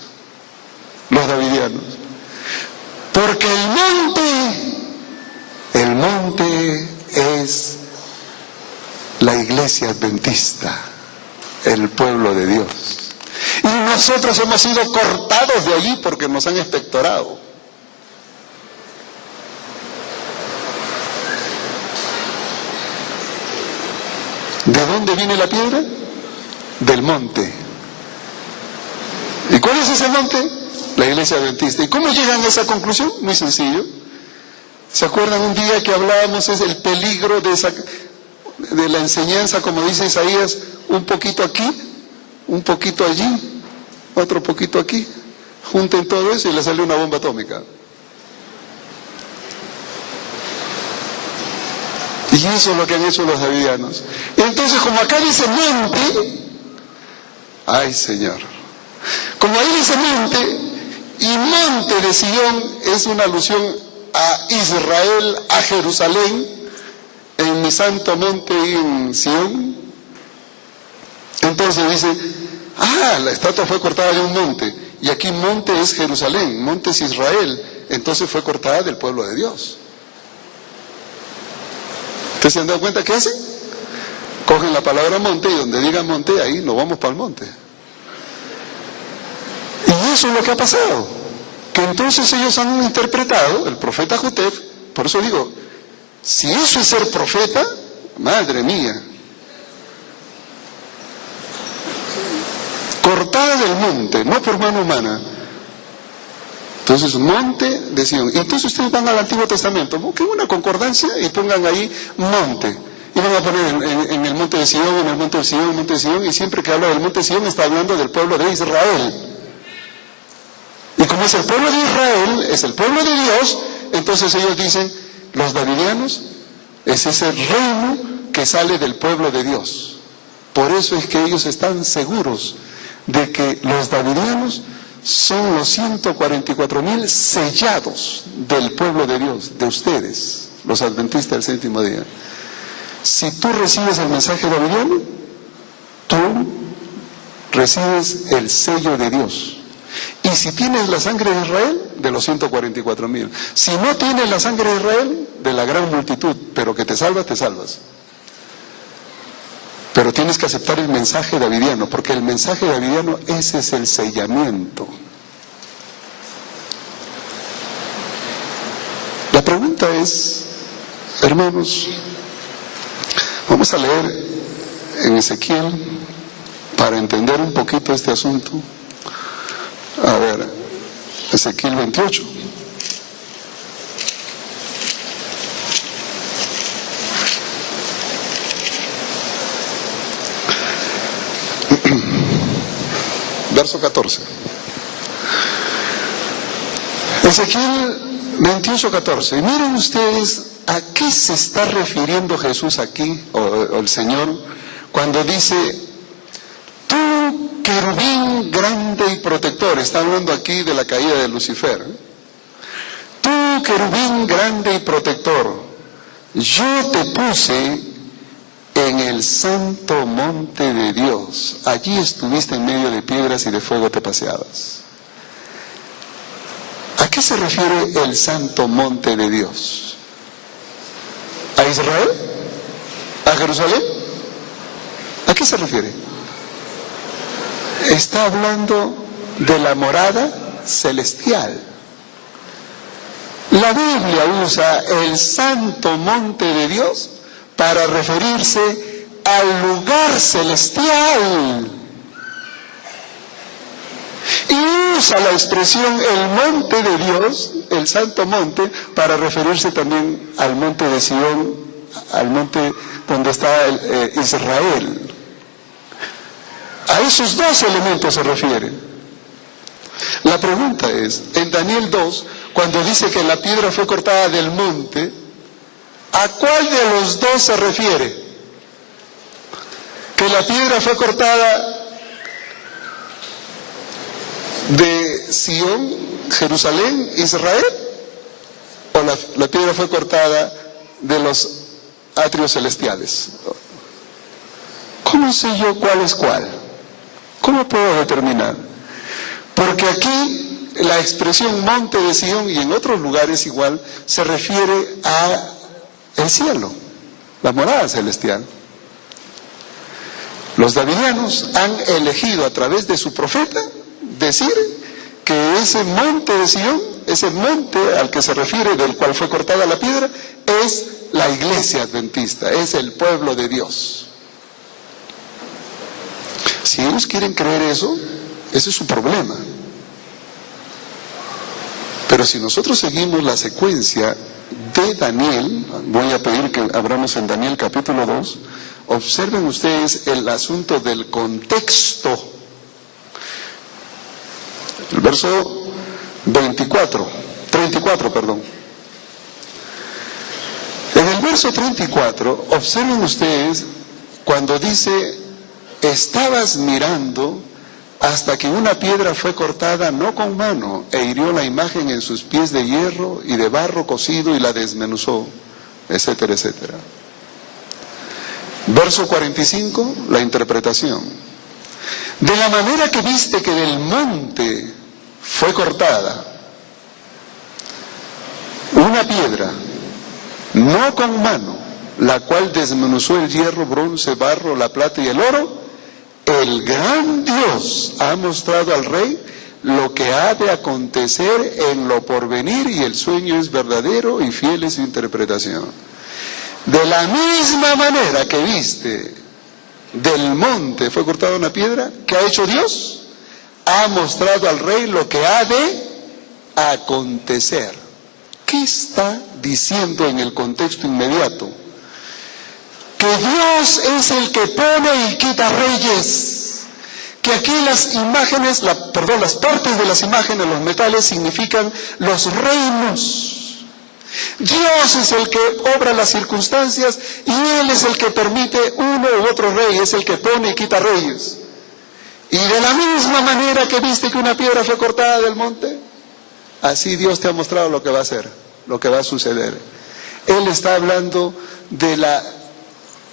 los davidianos, porque el monte es la iglesia adventista, el pueblo de Dios, y nosotros hemos sido cortados de allí porque nos han expectorado. ¿De dónde viene la piedra? Del monte. ¿Y cuál es ese monte? La iglesia adventista. ¿Y cómo llegan a esa conclusión? Muy sencillo. ¿Se acuerdan un día que hablábamos es el peligro de la enseñanza, como dice Isaías, un poquito aquí, un poquito allí, otro poquito aquí? Junten todo eso y le sale una bomba atómica. Y eso es lo que han hecho los davidianos. Y entonces, como acá dice monte, ay Señor, como ahí dice monte, y monte de Sion es una alusión a Israel, a Jerusalén, en mi santo monte en Sion. Entonces dice, la estatua fue cortada de un monte, y aquí monte es Jerusalén, monte es Israel, entonces fue cortada del pueblo de Dios. ¿Ustedes se han dado cuenta qué hacen? Cogen la palabra monte y donde digan monte, ahí nos vamos para el monte. Y eso es lo que ha pasado. Que entonces ellos han interpretado, el profeta Jotef, por eso digo, si eso es ser profeta, madre mía. Cortada del monte, no por mano humana. Entonces, monte de Sion. Y entonces ustedes van al Antiguo Testamento, busquen una concordancia y pongan ahí monte. Y van a poner en el monte de Sion, en el monte de Sion, en el monte de Sion, y siempre que habla del monte de Sion está hablando del pueblo de Israel. Y como es el pueblo de Israel, es el pueblo de Dios, entonces ellos dicen, los davidianos es ese reino que sale del pueblo de Dios. Por eso es que ellos están seguros de que los davidianos son los 144,000 sellados del pueblo de Dios, de ustedes, los adventistas del séptimo día. Si tú recibes el mensaje davidiano, tú recibes el sello de Dios. Y si tienes la sangre de Israel, de los 144,000. Si no tienes la sangre de Israel, de la gran multitud, pero que te salvas, te salvas. Pero tienes que aceptar el mensaje davidiano, porque el mensaje davidiano, ese es el sellamiento. La pregunta es, hermanos, vamos a leer en Ezequiel para entender un poquito este asunto. A ver, Ezequiel 28. Verso 14. Ezequiel 28:14. Y miren ustedes a qué se está refiriendo Jesús aquí, o el Señor, cuando dice, tú querubín grande y protector. Está hablando aquí de la caída de Lucifer. Tú querubín grande y protector, yo te puse en el santo monte de Dios. Allí estuviste en medio de piedras y de fuego te paseabas. ¿A qué se refiere el santo monte de Dios? ¿A Israel? ¿A Jerusalén? ¿A qué se refiere? Está hablando de la morada celestial. La Biblia usa el santo monte de Dios para referirse al lugar celestial. Y usa la expresión el monte de Dios el santo monte para referirse también al monte de Sión, al monte donde está Israel. A esos dos elementos se refiere. La pregunta es, en Daniel 2, cuando dice que la piedra fue cortada del monte, ¿a cuál de los dos se refiere? ¿Que la piedra fue cortada de Sión, Jerusalén, Israel? ¿O la piedra fue cortada de los atrios celestiales? ¿Cómo sé yo cuál es cuál? ¿Cómo puedo determinar? Porque aquí la expresión monte de Sión, y en otros lugares igual, se refiere a el cielo, la morada celestial. Los davidianos han elegido a través de su profeta decir que ese monte de Sión, ese monte al que se refiere, del cual fue cortada la piedra, es la iglesia adventista, es el pueblo de Dios. Si ellos quieren creer eso, ese es su problema. Pero si nosotros seguimos la secuencia de Daniel, voy a pedir que abramos en Daniel capítulo 2, observen ustedes el asunto del contexto. El verso 34, perdón. En el verso 34, observen ustedes cuando dice, estabas mirando hasta que una piedra fue cortada no con mano e hirió la imagen en sus pies de hierro y de barro cocido y la desmenuzó, etcétera, etcétera. Verso 45, la interpretación. De la manera que viste que del monte fue cortada una piedra, no con mano, la cual desmenuzó el hierro, bronce, barro, la plata y el oro, el gran Dios ha mostrado al rey lo que ha de acontecer en lo porvenir, y el sueño es verdadero y fiel es su interpretación. De la misma manera que viste del monte fue cortada una piedra, ¿qué ha hecho Dios? Ha mostrado al rey lo que ha de acontecer. ¿Qué está diciendo en el contexto inmediato? Que Dios es el que pone y quita reyes. Que aquí las imágenes, las partes de las imágenes, los metales, significan los reinos. Dios es el que obra las circunstancias y Él es el que permite uno u otro rey, es el que pone y quita reyes. Y de la misma manera que viste que una piedra fue cortada del monte, así Dios te ha mostrado lo que va a hacer, lo que va a suceder. Él está hablando de la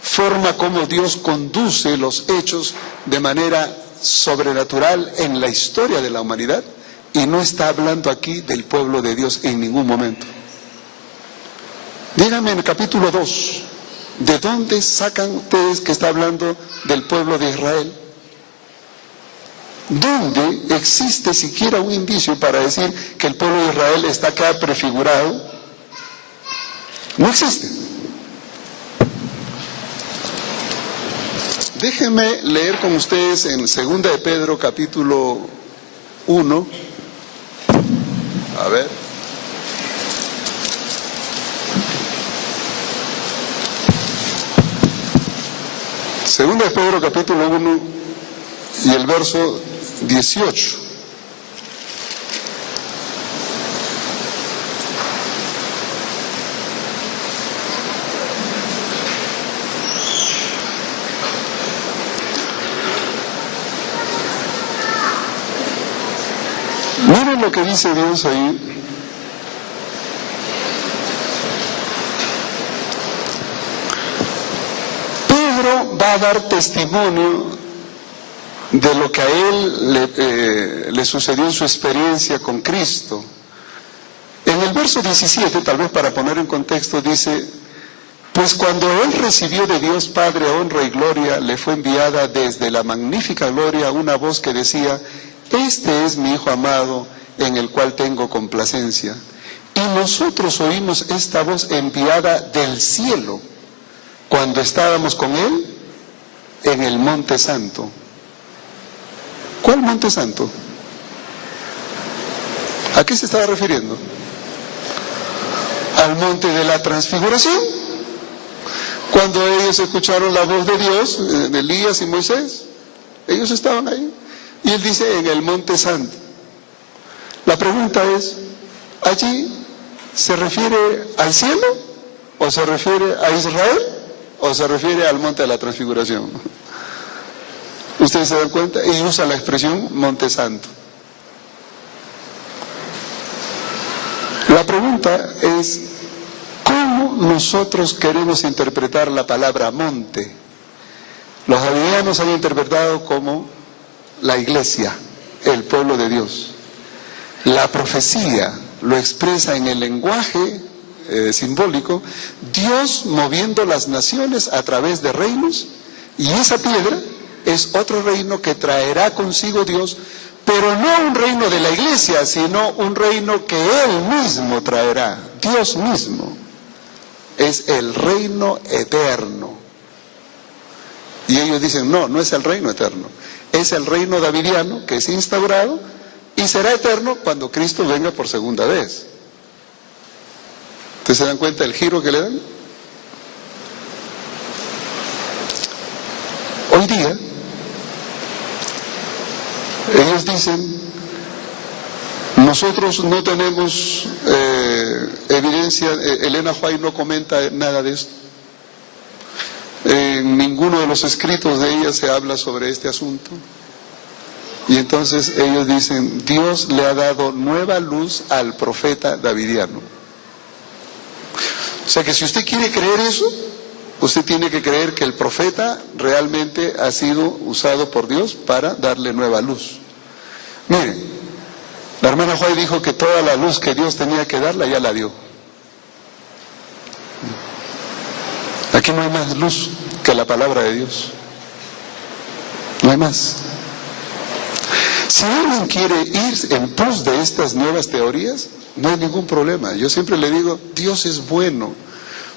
forma como Dios conduce los hechos de manera sobrenatural en la historia de la humanidad, y no está hablando aquí del pueblo de Dios en ningún momento. Díganme en el capítulo 2, ¿de dónde sacan ustedes que está hablando del pueblo de Israel? ¿Dónde existe siquiera un indicio para decir que el pueblo de Israel está acá prefigurado? No existe. Déjenme leer con ustedes en 2 de Pedro capítulo 1. A ver. Segunda de Pedro capítulo 1 y el verso 18. Miren lo que dice Dios ahí. Pedro va a dar testimonio de lo que a él le sucedió en su experiencia con Cristo. En el verso 17, tal vez para poner en contexto, dice: pues cuando él recibió de Dios Padre honra y gloria, le fue enviada desde la magnífica gloria una voz que decía: este es mi Hijo amado, en el cual tengo complacencia. Y nosotros oímos esta voz enviada del cielo cuando estábamos con él en el Monte Santo. ¿Cuál Monte Santo? ¿A qué se estaba refiriendo? al monte de la transfiguración, cuando ellos escucharon la voz de Dios, de Elías y Moisés. Ellos estaban ahí. Y él dice, en el monte santo. La pregunta es, ¿allí se refiere al cielo? ¿O se refiere a Israel? ¿O se refiere al monte de la transfiguración? ¿Ustedes se dan cuenta? Y usa la expresión monte santo. La pregunta es, ¿cómo nosotros queremos interpretar la palabra monte? Los davidianos han interpretado como la iglesia, el pueblo de Dios. La profecía lo expresa en el lenguaje simbólico, Dios moviendo las naciones a través de reinos, y esa piedra es otro reino que traerá consigo Dios, pero no un reino de la iglesia, sino un reino que Él mismo traerá, Dios mismo. Es el reino eterno. Y ellos dicen, no, no es el reino eterno, es el reino davidiano que es instaurado y será eterno cuando Cristo venga por segunda vez. ¿Ustedes se dan cuenta del giro que le dan? Hoy día, ellos dicen, nosotros no tenemos evidencia, Elena White no comenta nada de esto. En ninguno de los escritos de ella se habla sobre este asunto. Y entonces ellos dicen, Dios le ha dado nueva luz al profeta davidiano. O sea que si usted quiere creer eso, usted tiene que creer que el profeta realmente ha sido usado por Dios para darle nueva luz. Miren, la hermana White dijo que toda la luz que Dios tenía que darla ya la dio. Aquí no hay más luz que la palabra de Dios. No hay más. Si alguien quiere ir en pos de estas nuevas teorías, no hay ningún problema. Yo siempre le digo, Dios es bueno,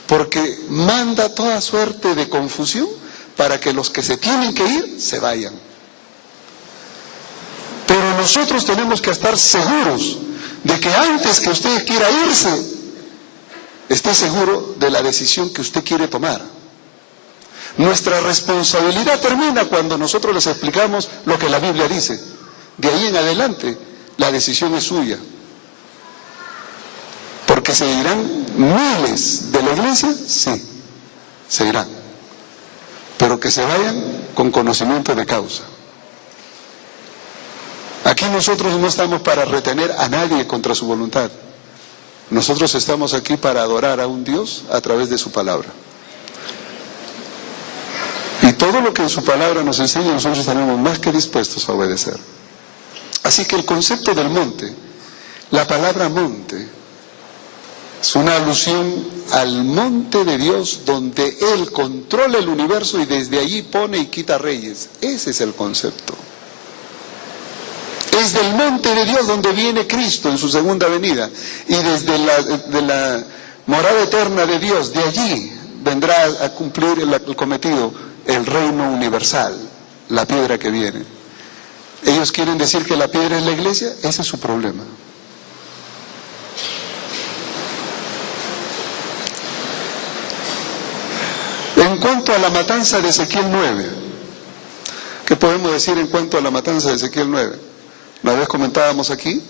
porque manda toda suerte de confusión para que los que se tienen que ir, se vayan. Pero nosotros tenemos que estar seguros de que antes que usted quiera irse, esté seguro de la decisión que usted quiere tomar. Nuestra responsabilidad termina cuando nosotros les explicamos lo que la Biblia dice. De ahí en adelante, la decisión es suya. ¿Porque se irán miles de la iglesia? Sí, se irán. Pero que se vayan con conocimiento de causa. Aquí nosotros no estamos para retener a nadie contra su voluntad. Nosotros estamos aquí para adorar a un Dios a través de su palabra. Y todo lo que en su palabra nos enseña, nosotros estaremos más que dispuestos a obedecer. Así que el concepto del monte, la palabra monte, es una alusión al monte de Dios donde Él controla el universo y desde allí pone y quita reyes. Ese es el concepto. Es del monte de Dios donde viene Cristo en su segunda venida. Y desde la morada eterna de Dios, de allí vendrá a cumplir el cometido, el reino universal, la piedra que viene. Ellos quieren decir que la piedra es la iglesia, ese es su problema. En cuanto a la matanza de Ezequiel 9, ¿qué podemos decir en cuanto a la matanza de Ezequiel 9? Una vez comentábamos aquí,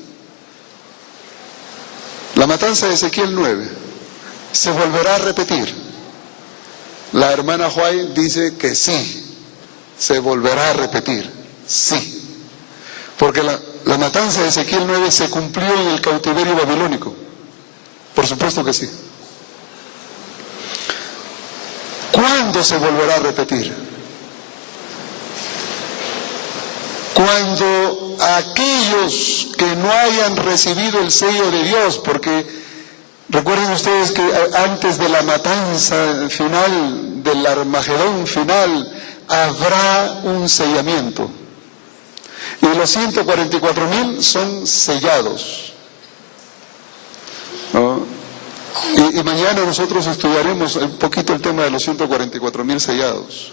la matanza de Ezequiel 9 se volverá a repetir. La hermana White dice que sí, se volverá a repetir, sí. Porque la matanza de Ezequiel 9 se cumplió en el cautiverio babilónico. Por supuesto que sí. ¿Cuándo se volverá a repetir? Cuando aquellos que no hayan recibido el sello de Dios, porque recuerden ustedes que antes de la matanza final, del Armagedón final, habrá un sellamiento. Y los 144,000 son sellados, ¿no? Y mañana nosotros estudiaremos un poquito el tema de los 144,000 sellados.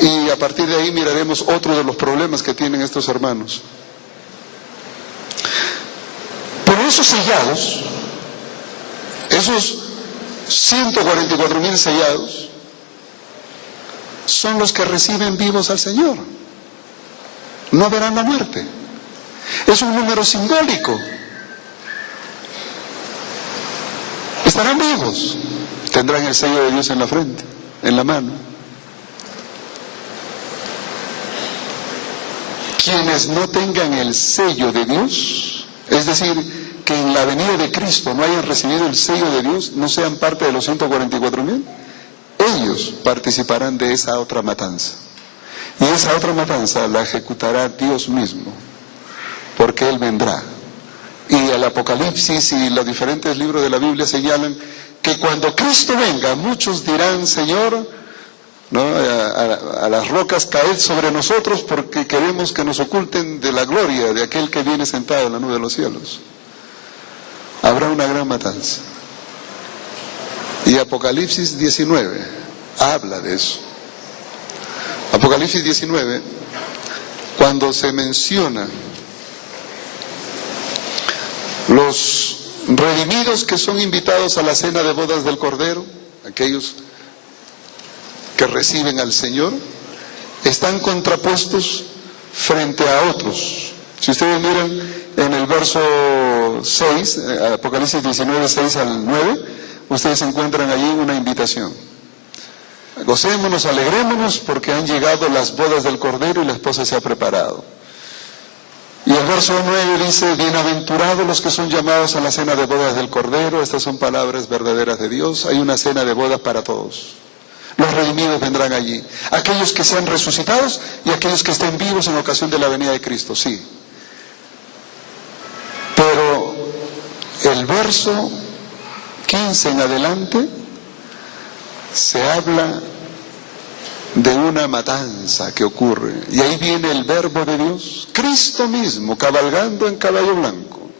Y a partir de ahí miraremos otro de los problemas que tienen estos hermanos. Pero esos sellados Esos 144,000 sellados son los que reciben vivos al Señor. No verán la muerte. Es un número simbólico. Estarán vivos. Tendrán el sello de Dios en la frente, en la mano. Quienes no tengan el sello de Dios, es decir, que en la venida de Cristo no hayan recibido el sello de Dios, no sean parte de los 144,000, ellos participarán de esa otra matanza. Y esa otra matanza la ejecutará Dios mismo, porque Él vendrá. Y el Apocalipsis y los diferentes libros de la Biblia señalan que cuando Cristo venga, muchos dirán: Señor, ¿no?, a las rocas caed sobre nosotros, porque queremos que nos oculten de la gloria de aquel que viene sentado en la nube de los cielos. Habrá una gran matanza. Y Apocalipsis 19 habla de eso. Apocalipsis 19, cuando se menciona los redimidos que son invitados a la cena de bodas del Cordero, aquellos que reciben al Señor, están contrapuestos frente a otros. Si ustedes miran en el verso 6, Apocalipsis 19, 6 al 9, ustedes encuentran allí una invitación. Gocémonos, alegrémonos, porque han llegado las bodas del Cordero y la esposa se ha preparado. Y el verso 9 dice: bienaventurados los que son llamados a la cena de bodas del Cordero. Estas son palabras verdaderas de Dios. Hay una cena de bodas para todos. Los redimidos vendrán allí. Aquellos que sean resucitados y aquellos que estén vivos en ocasión de la venida de Cristo, sí. Pero el verso 15 en adelante se habla de una matanza que ocurre. Y ahí viene el verbo de Dios. Cristo mismo, cabalgando en caballo blanco,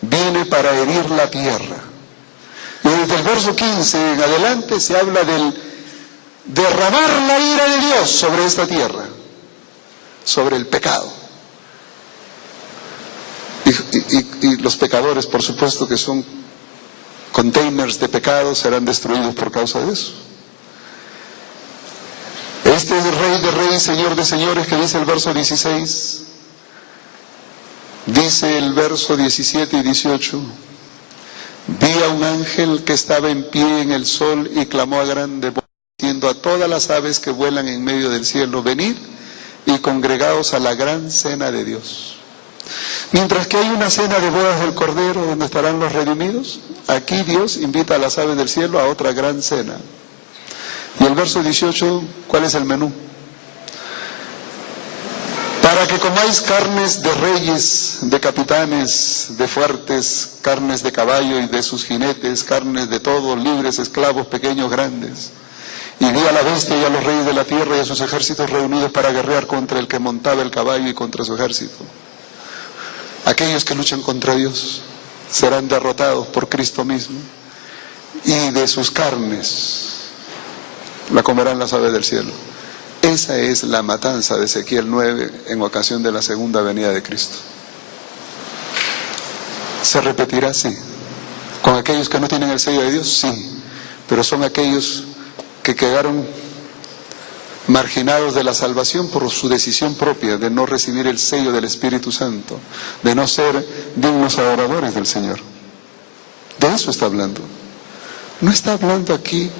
viene para herir la tierra. Y desde el verso 15 en adelante se habla del derramar la ira de Dios sobre esta tierra, sobre el pecado. Y los pecadores, por supuesto, que son containers de pecado, serán destruidos por causa de eso. Este es el Rey de Reyes, Señor de Señores, que dice el verso 16, dice el verso 17 y 18: vi a un ángel que estaba en pie en el sol y clamó a grande voz, diciendo a todas las aves que vuelan en medio del cielo: venid y congregaos a la gran cena de Dios. Mientras que hay una cena de bodas del Cordero donde estarán los redimidos, aquí Dios invita a las aves del cielo a otra gran cena. Y el verso 18, ¿cuál es el menú? Para que comáis carnes de reyes, de capitanes, de fuertes, carnes de caballo y de sus jinetes, carnes de todos, libres, esclavos, pequeños, grandes. Y vi a la bestia y a los reyes de la tierra y a sus ejércitos reunidos para guerrear contra el que montaba el caballo y contra su ejército. Aquellos que luchan contra Dios serán derrotados por Cristo mismo, y de sus carnes la comerán las aves del cielo. Esa es la matanza de Ezequiel 9 en ocasión de la segunda venida de Cristo. ¿Se repetirá? Sí. ¿Con aquellos que no tienen el sello de Dios? Sí. Pero son aquellos que quedaron marginados de la salvación por su decisión propia de no recibir el sello del Espíritu Santo, de no ser dignos adoradores del Señor. De eso está hablando. No está hablando aquí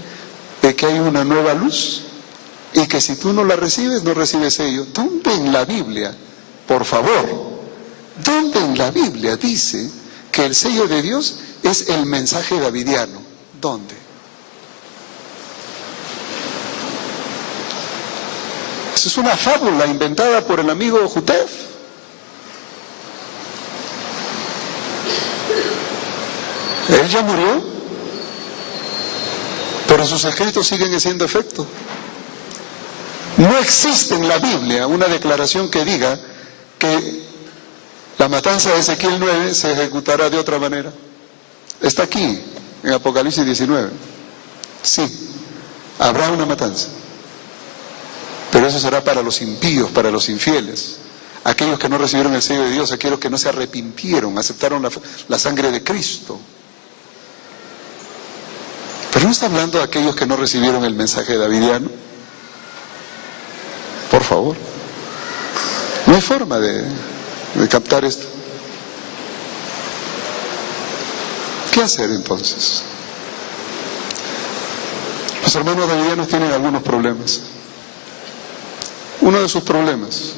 de que hay una nueva luz y que si tú no la recibes, no recibes sello. ¿Dónde en la Biblia, por favor, dónde en la Biblia dice que el sello de Dios es el mensaje davidiano? ¿Dónde? Esa es una fábula inventada por el amigo Jutef. Él ya murió, pero sus escritos siguen haciendo efecto. No existe en la Biblia una declaración que diga que la matanza de Ezequiel 9 se ejecutará de otra manera. Está aquí, en Apocalipsis 19. Sí, habrá una matanza. Pero eso será para los impíos, para los infieles, aquellos que no recibieron el sello de Dios, aquellos que no se arrepintieron, aceptaron la sangre de Cristo. Pero no está hablando de aquellos que no recibieron el mensaje davidiano. Por favor. No hay forma de captar esto. ¿Qué hacer entonces? Los hermanos davidianos tienen algunos problemas. Uno de sus problemas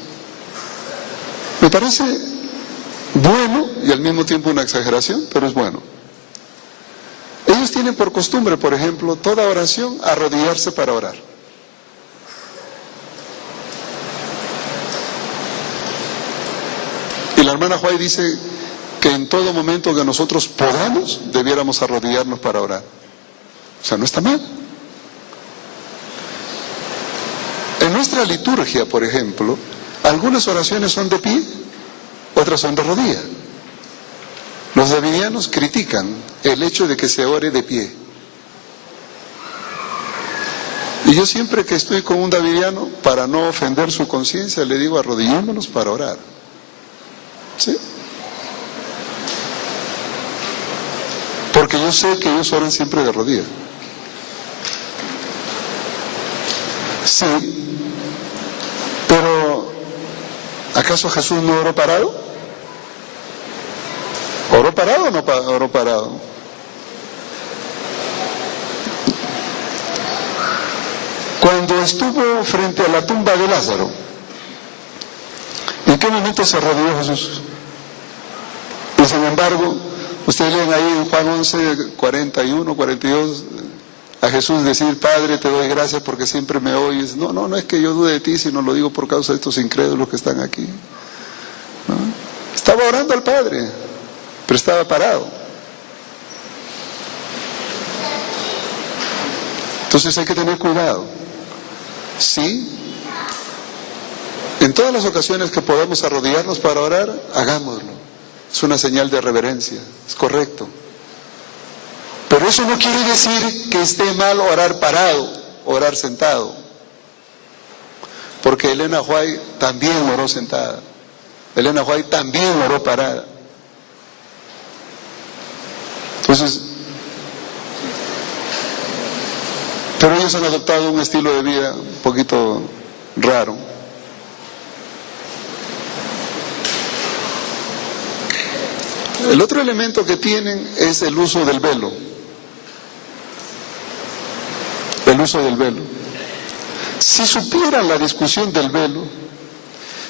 me parece bueno y al mismo tiempo una exageración, pero es bueno. Ellos tienen por costumbre, por ejemplo, toda oración arrodillarse para orar. Y la hermana Huay dice que en todo momento que nosotros podamos, debiéramos arrodillarnos para orar. O sea, no está mal. En nuestra liturgia, por ejemplo, algunas oraciones son de pie, otras son de rodilla. Los davidianos critican el hecho de que se ore de pie. Y yo siempre que estoy con un davidiano, para no ofender su conciencia, le digo arrodillémonos para orar. ¿Sí? Porque yo sé que ellos oran siempre de rodillas. Sí, pero ¿acaso Jesús no oró parado? ¿Oró parado o no oró parado? Cuando estuvo frente a la tumba de Lázaro, ¿en qué momento se arrodilló Jesús? Y sin embargo, ustedes leen ahí en Juan 11, 41, 42, a Jesús decir: Padre, te doy gracias porque siempre me oyes. No es que yo dude de ti, sino lo digo por causa de estos incrédulos que están aquí. ¿No? Estaba orando al Padre, pero estaba parado. Entonces hay que tener cuidado. Sí, en todas las ocasiones que podamos arrodillarnos para orar, hagámoslo. Es una señal de reverencia, es correcto. Pero eso no quiere decir que esté mal orar parado, orar sentado. Porque Elena Huay también oró sentada. Elena Huay también oró parada. Entonces, pero ellos han adoptado un estilo de vida un poquito raro. El otro elemento que tienen es el uso del velo. El uso del velo. Si supieran la discusión del velo,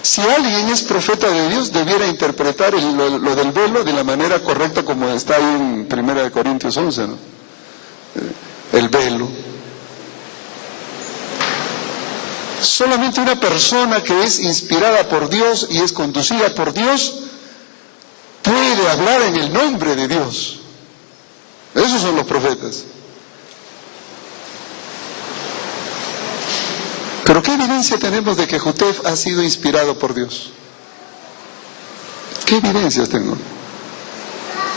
si alguien es profeta de Dios, debiera interpretar lo del velo de la manera correcta, como está ahí en 1 Corintios 11, ¿no? El velo. Solamente una persona que es inspirada por Dios y es conducida por Dios puede hablar en el nombre de Dios. Esos son los profetas. Pero ¿qué evidencia tenemos de que Jotef ha sido inspirado por Dios? ¿Qué evidencias tengo?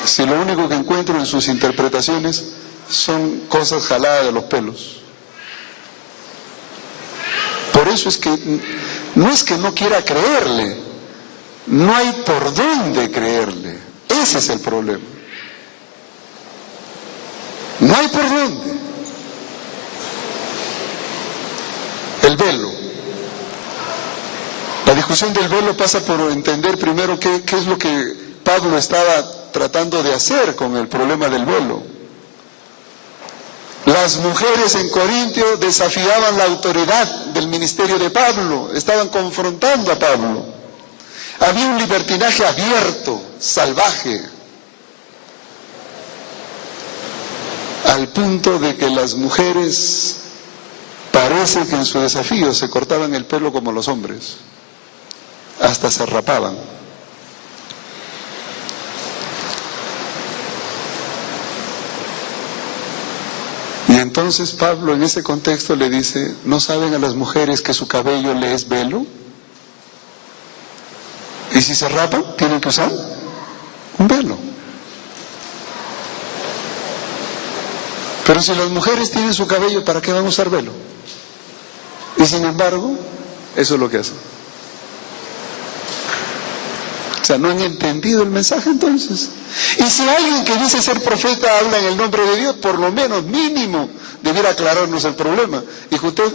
Si lo único que encuentro en sus interpretaciones son cosas jaladas de los pelos. Por eso es que no quiera creerle, no hay por dónde creerle. Ese es el problema. No hay por dónde. El velo. La discusión del velo pasa por entender primero qué es lo que Pablo estaba tratando de hacer con el problema del velo. Las mujeres en Corintio desafiaban la autoridad del ministerio de Pablo, estaban confrontando a Pablo. Había un libertinaje abierto, salvaje, al punto de que las mujeres parece que en su desafío se cortaban el pelo como los hombres, hasta se rapaban. Y entonces Pablo en ese contexto le dice: ¿no saben a las mujeres que su cabello le es velo? Y si se rapan, tienen que usar un velo. Pero si las mujeres tienen su cabello, ¿para qué van a usar velo? Y sin embargo, eso es lo que hacen. O sea, no han entendido el mensaje entonces. Y si alguien que dice ser profeta habla en el nombre de Dios, por lo menos, mínimo, debiera aclararnos el problema. Y que usted,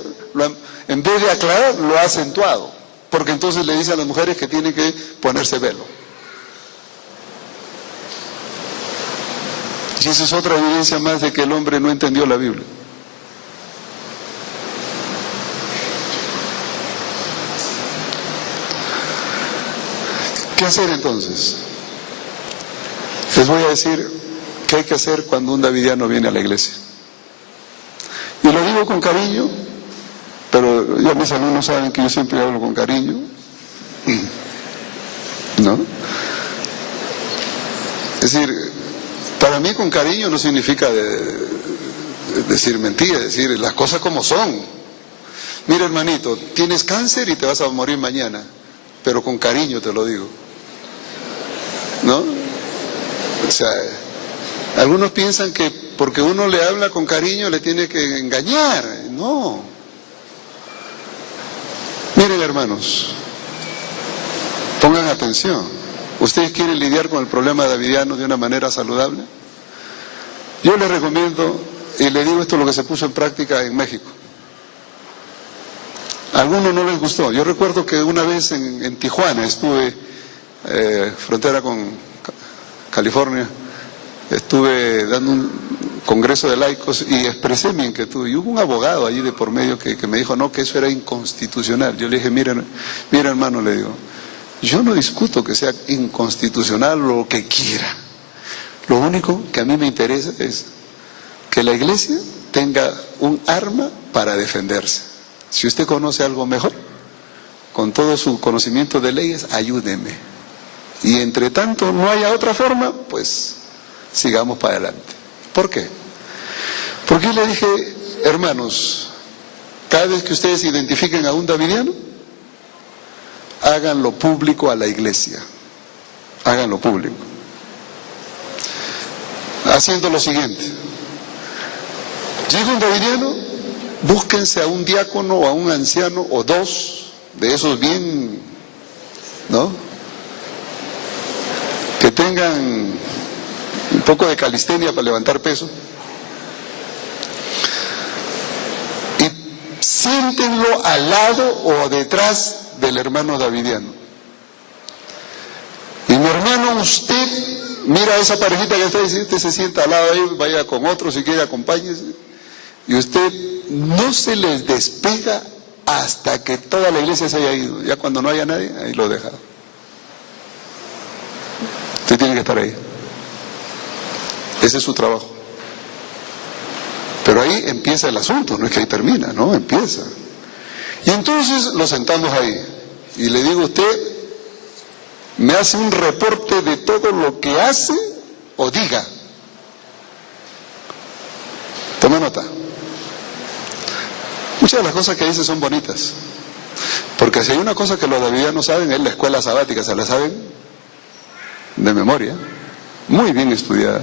en vez de aclarar, lo ha acentuado. Porque entonces le dice a las mujeres que tienen que ponerse velo. Y esa es otra evidencia más de que el hombre no entendió la Biblia. ¿Qué hacer entonces? Les voy a decir qué hay que hacer cuando un davidiano viene a la iglesia. Y lo digo con cariño, pero ya mis alumnos saben que yo siempre hablo con cariño, ¿no? Es decir, para mí con cariño no significa decir mentiras, decir las cosas como son. Mira, hermanito, tienes cáncer y te vas a morir mañana, pero con cariño te lo digo, ¿no? O sea, algunos piensan que porque uno le habla con cariño le tiene que engañar. No. Miren, hermanos, pongan atención. ¿Ustedes quieren lidiar con el problema davidiano de una manera saludable? Yo les recomiendo, y le digo esto lo que se puso en práctica en México. A algunos no les gustó. Yo recuerdo que una vez en Tijuana estuve, frontera con California, estuve dando un congreso de laicos y expresé mi inquietud. Y hubo un abogado allí de por medio que me dijo, no, que eso era inconstitucional. Yo le dije, mira hermano, le digo, yo no discuto que sea inconstitucional o lo que quiera. Lo único que a mí me interesa es que la iglesia tenga un arma para defenderse. Si usted conoce algo mejor, con todo su conocimiento de leyes, ayúdeme. Y entre tanto no haya otra forma, pues sigamos para adelante. ¿Por qué? Porque le dije, hermanos, cada vez que ustedes identifiquen a un davidiano, háganlo público a la iglesia. Háganlo público. Haciendo lo siguiente. Llega un davidiano, búsquense a un diácono o a un anciano o dos de esos bien, ¿no? Que tengan un poco de calistenia para levantar peso. Y siéntenlo al lado o detrás del hermano davidiano. Y mi hermano, usted mira a esa parejita que está ahí, usted se sienta al lado de él, vaya con otro, si quiere acompáñese. Y usted no se les despega hasta que toda la iglesia se haya ido. Ya cuando no haya nadie, ahí lo deja. Usted tiene que estar ahí. Ese es su trabajo. Pero ahí empieza el asunto, no es que ahí termina, no, empieza. Y entonces lo sentamos ahí. Y le digo, usted me hace un reporte de todo lo que hace o diga. Toma nota. Muchas de las cosas que dice son bonitas. Porque si hay una cosa que los davidianos saben, es la escuela sabática, se la saben de memoria, muy bien estudiada.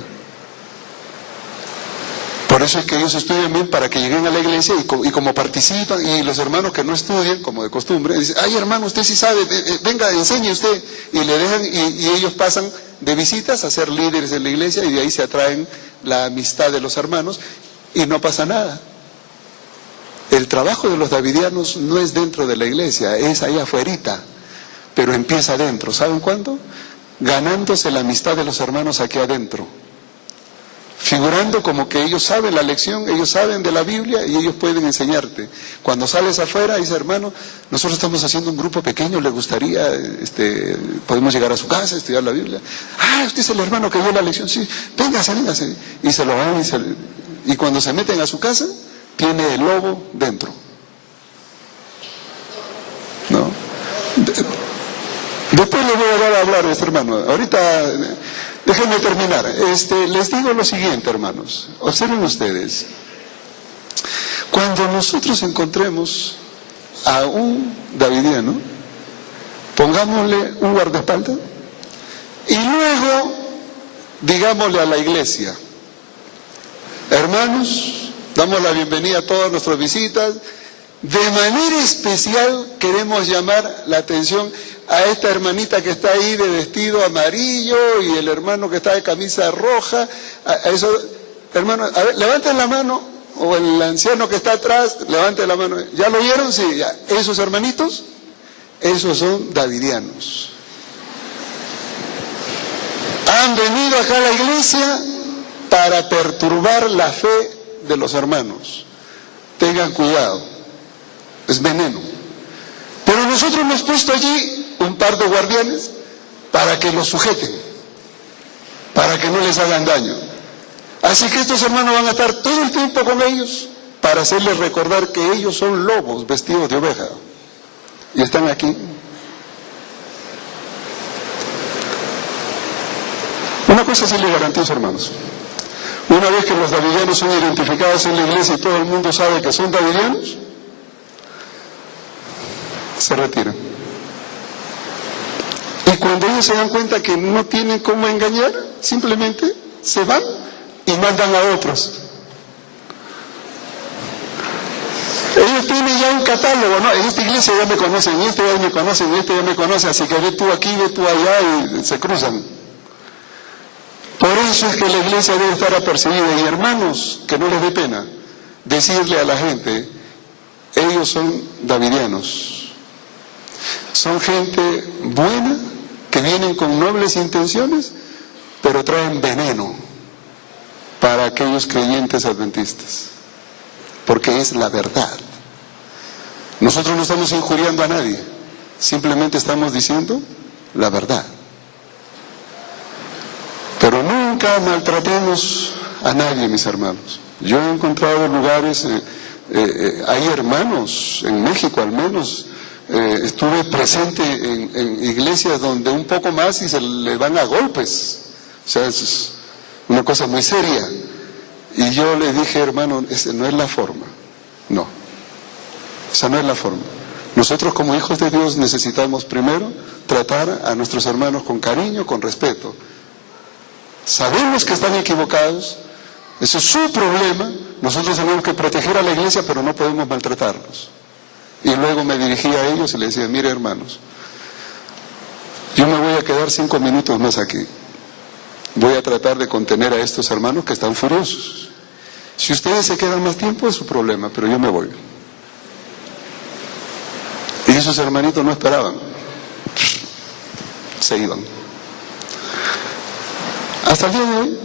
Por eso es que ellos estudian bien para que lleguen a la iglesia y como participan, y los hermanos que no estudian, como de costumbre, dicen, ay hermano, usted sí sabe, venga, enseñe usted, y le dejan, y ellos pasan de visitas a ser líderes en la iglesia, y de ahí se atraen la amistad de los hermanos, y no pasa nada. El trabajo de los davidianos no es dentro de la iglesia, es allá afuerita, pero empieza adentro. ¿Saben cuándo? Ganándose la amistad de los hermanos aquí adentro. Figurando como que ellos saben la lección, ellos saben de la Biblia y ellos pueden enseñarte. Cuando sales afuera, dice, hermano, nosotros estamos haciendo un grupo pequeño, le gustaría, podemos llegar a su casa, estudiar la Biblia. Ah, usted es el hermano que dio la lección, sí, véngase. Y se lo van y cuando se meten a su casa, tiene el lobo dentro. ¿No? Después les voy a dar a hablar a este hermano. Ahorita, déjenme terminar. Les digo lo siguiente, hermanos. Observen ustedes. Cuando nosotros encontremos a un davidiano, pongámosle un guardaespaldas y luego digámosle a la iglesia, hermanos, damos la bienvenida a todas nuestras visitas. De manera especial queremos llamar la atención a esta hermanita que está ahí de vestido amarillo y el hermano que está de camisa roja, a eso, hermano, a ver, levanten la mano, o el anciano que está atrás, levante la mano. ¿Ya lo vieron? Sí, ya. Esos hermanitos, esos son davidianos. Han venido acá a la iglesia para perturbar la fe de los hermanos. Tengan cuidado, es veneno. Pero nosotros hemos puesto allí un par de guardianes para que los sujeten, para que no les hagan daño. Así que estos hermanos van a estar todo el tiempo con ellos para hacerles recordar que ellos son lobos vestidos de oveja. Y están aquí. Una cosa sí les garantizo, hermanos. Una vez que los davidianos son identificados en la iglesia y todo el mundo sabe que son davidianos, se retiran. Y cuando ellos se dan cuenta que no tienen cómo engañar, simplemente se van y mandan a otros. Ellos tienen ya un catálogo, ¿no? En esta iglesia ya me conocen, en este ya me conocen, en este ya me conocen, así que ve tú aquí, ve tú allá y se cruzan. Por eso es que la iglesia debe estar apercibida. Y hermanos, que no les dé pena decirle a la gente, ellos son davidianos. Son gente buena, que vienen con nobles intenciones, pero traen veneno para aquellos creyentes adventistas. Porque es la verdad. Nosotros no estamos injuriando a nadie, simplemente estamos diciendo la verdad. Pero nunca maltratemos a nadie, mis hermanos. Yo he encontrado lugares, hay hermanos, en México al menos, estuve presente en iglesias donde un poco más y se le van a golpes. O sea, es una cosa muy seria. Y yo le dije, hermano, esa no es la forma. No, esa no es la forma. Nosotros como hijos de Dios necesitamos primero tratar a nuestros hermanos con cariño, con respeto. Sabemos que están equivocados, eso es su problema, nosotros tenemos que proteger a la iglesia, pero no podemos maltratarlos. Y luego me dirigí a ellos y les decía, mire hermanos, yo me voy a quedar 5 minutos más aquí, voy a tratar de contener a estos hermanos que están furiosos. Si ustedes se quedan más tiempo es su problema, pero yo me voy. Y esos hermanitos no esperaban, se iban. Hasta el día de hoy,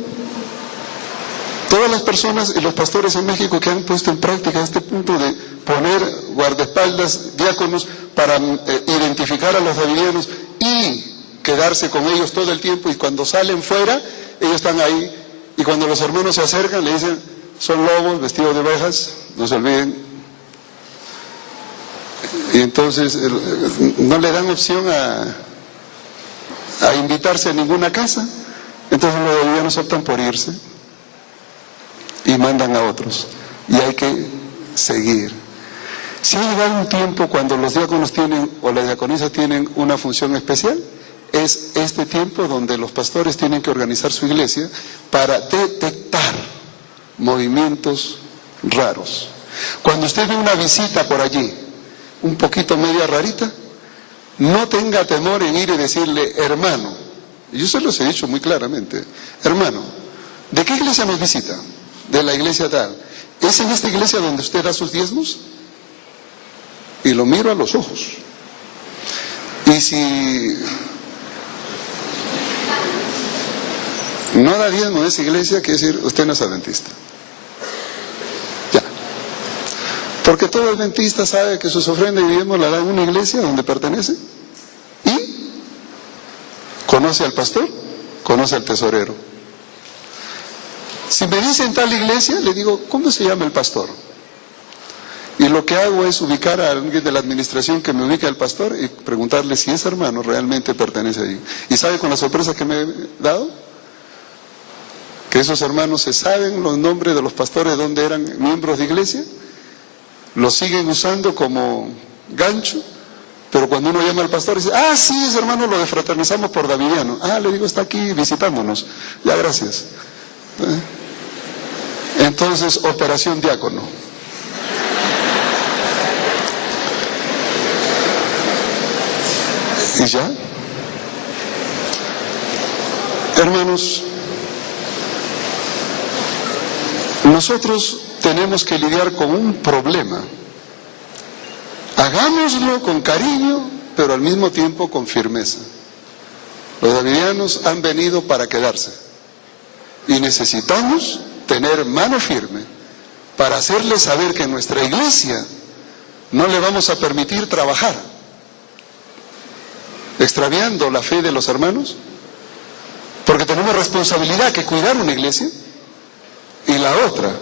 todas las personas y los pastores en México que han puesto en práctica este punto de poner guardaespaldas, diáconos, para identificar a los davidianos y quedarse con ellos todo el tiempo, y cuando salen fuera, ellos están ahí, y cuando los hermanos se acercan, le dicen, son lobos vestidos de ovejas, no se olviden. Y entonces no le dan opción a invitarse a ninguna casa. Entonces los davidianos optan por irse y mandan a otros. Y hay que seguir. Si ha llegado un tiempo cuando los diáconos tienen, o las diaconisas tienen una función especial, es este tiempo donde los pastores tienen que organizar su iglesia para detectar movimientos raros. Cuando usted ve una visita por allí, un poquito media rarita, no tenga temor en ir y decirle, hermano, yo se los he dicho muy claramente, hermano, ¿de qué iglesia nos visita? De la iglesia tal. ¿Es en esta iglesia donde usted da sus diezmos? Y lo miro a los ojos. Y si no da diezmo en esa iglesia, quiere decir, usted no es adventista. Ya. Porque todo adventista sabe que sus ofrendas y diezmos la da en una iglesia donde pertenece. Y conoce al pastor, conoce al tesorero. Si me dicen tal iglesia, le digo, ¿cómo se llama el pastor? Y lo que hago es ubicar a alguien de la administración que me ubique al pastor y preguntarle si ese hermano realmente pertenece allí. ¿Y sabe con la sorpresa que me he dado? Que esos hermanos se saben los nombres de los pastores donde eran miembros de iglesia, los siguen usando como gancho. Pero cuando uno llama al pastor y dice, ah, sí, ese hermano lo defraternizamos por davidiano. Ah, le digo, está aquí visitándonos. Ya, gracias. Entonces, operación diácono. ¿Y ya? Hermanos, nosotros tenemos que lidiar con un problema. Hagámoslo con cariño, pero al mismo tiempo con firmeza. Los davidianos han venido para quedarse y necesitamos tener mano firme para hacerles saber que en nuestra iglesia no le vamos a permitir trabajar extraviando la fe de los hermanos, porque tenemos responsabilidad que cuidar una iglesia. Y la otra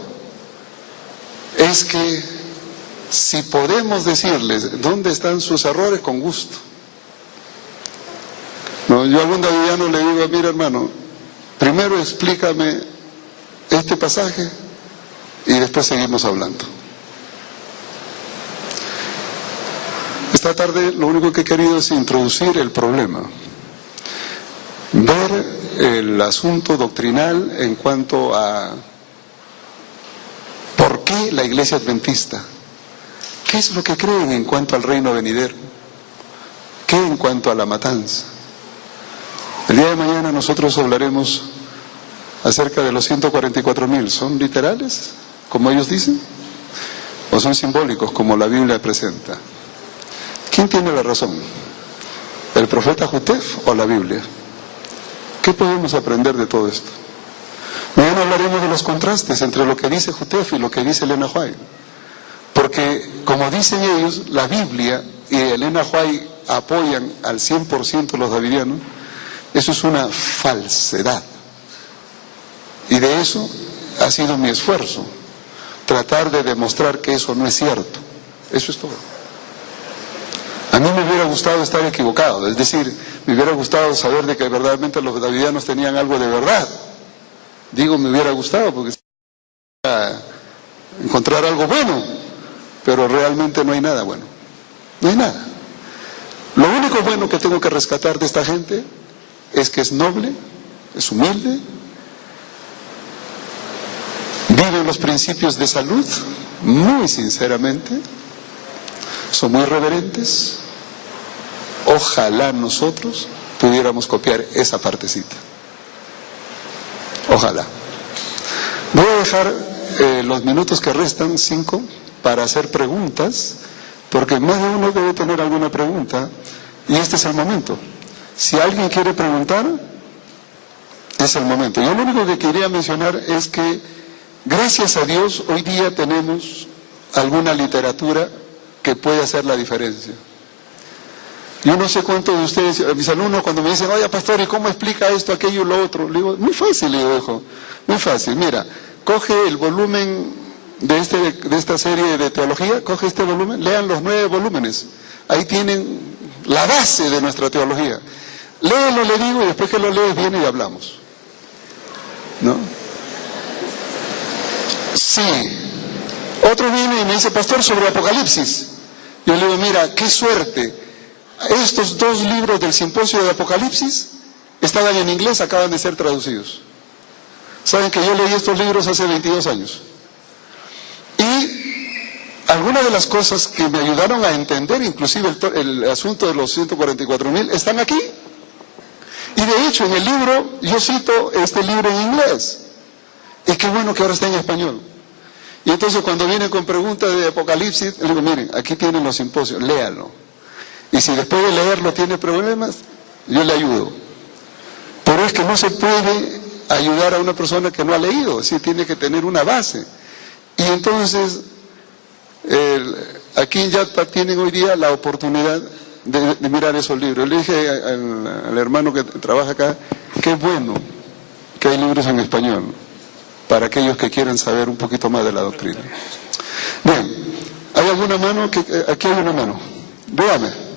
es que si podemos decirles dónde están sus errores, con gusto. No, yo a algún davidiano le digo, mira hermano, primero explícame este pasaje y después seguimos hablando. Esta tarde lo único que he querido es introducir el problema, ver el asunto doctrinal en cuanto a por qué la iglesia adventista, qué es lo que creen en cuanto al reino venidero, qué en cuanto a la matanza. El día de mañana nosotros hablaremos acerca de los 144,000. ¿Son literales, como ellos dicen? ¿O son simbólicos, como la Biblia presenta? ¿Quién tiene la razón? ¿El profeta Jutef o la Biblia? ¿Qué podemos aprender de todo esto? Mañana hablaremos de los contrastes entre lo que dice Jutef y lo que dice Elena White. Porque, como dicen ellos, la Biblia y Elena White apoyan al 100% los davidianos. Eso es una falsedad. Y de eso ha sido mi esfuerzo, tratar de demostrar que eso no es cierto. Eso es todo. A mí me hubiera gustado estar equivocado, es decir, me hubiera gustado saber de que verdaderamente los davidianos tenían algo de verdad. Digo, me hubiera gustado porque encontrar algo bueno, pero realmente no hay nada bueno. No hay nada. Lo único bueno que tengo que rescatar de esta gente es que es noble, es humilde, viven los principios de salud muy sinceramente, son muy reverentes. Ojalá nosotros pudiéramos copiar esa partecita. Ojalá. Voy a dejar los minutos que restan, 5, para hacer preguntas, porque más de uno debe tener alguna pregunta, y este es el momento. Si alguien quiere preguntar, es el momento. Yo lo único que quería mencionar es que, gracias a Dios, hoy día tenemos alguna literatura que puede hacer la diferencia. Yo no sé cuántos de ustedes, mis alumnos, cuando me dicen, oye pastor, ¿y cómo explica esto, aquello y lo otro? Le digo, muy fácil, le digo, hijo, muy fácil. Mira, coge el volumen de esta serie de teología, coge este volumen, lean los 9 volúmenes. Ahí tienen la base de nuestra teología. Léelo, le digo, y después que lo lees viene y hablamos. ¿No? Sí. Otro viene y me dice, pastor, sobre Apocalipsis. Yo le digo, mira, qué suerte. Estos 2 libros del simposio de Apocalipsis estaban en inglés, acaban de ser traducidos. Saben que yo leí estos libros hace 22 años. Y algunas de las cosas que me ayudaron a entender, inclusive el asunto de los 144,000, están aquí. Y de hecho, en el libro, yo cito este libro en inglés. Y qué bueno que ahora está en español. Y entonces cuando vienen con preguntas de Apocalipsis, les digo, miren, aquí tienen los simposios, léanlo. Y si después de leerlo tiene problemas, yo le ayudo. Pero es que no se puede ayudar a una persona que no ha leído, es decir, tiene que tener una base. Y entonces, aquí en Yatpa tienen hoy día la oportunidad de mirar esos libros. Le dije al hermano que trabaja acá, qué bueno que hay libros en español, para aquellos que quieran saber un poquito más de la doctrina. Bien, ¿hay alguna mano? Aquí hay una mano. Véame.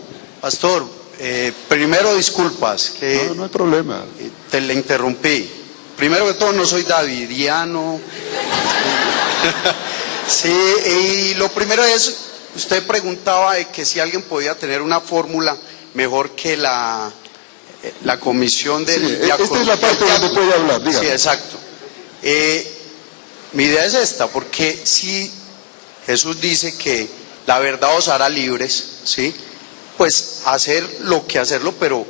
Pastor, primero disculpas que no hay problema. Te le interrumpí. Primero que todo, no soy davidiano. Sí, y lo primero es, usted preguntaba de que si alguien podía tener una fórmula mejor que la comisión del... Sí, esta es la parte donde puede hablar, dígame. Sí, exacto. Mi idea es esta, porque si Jesús dice que la verdad os hará libres, ¿sí? pues hacer lo que hacerlo, pero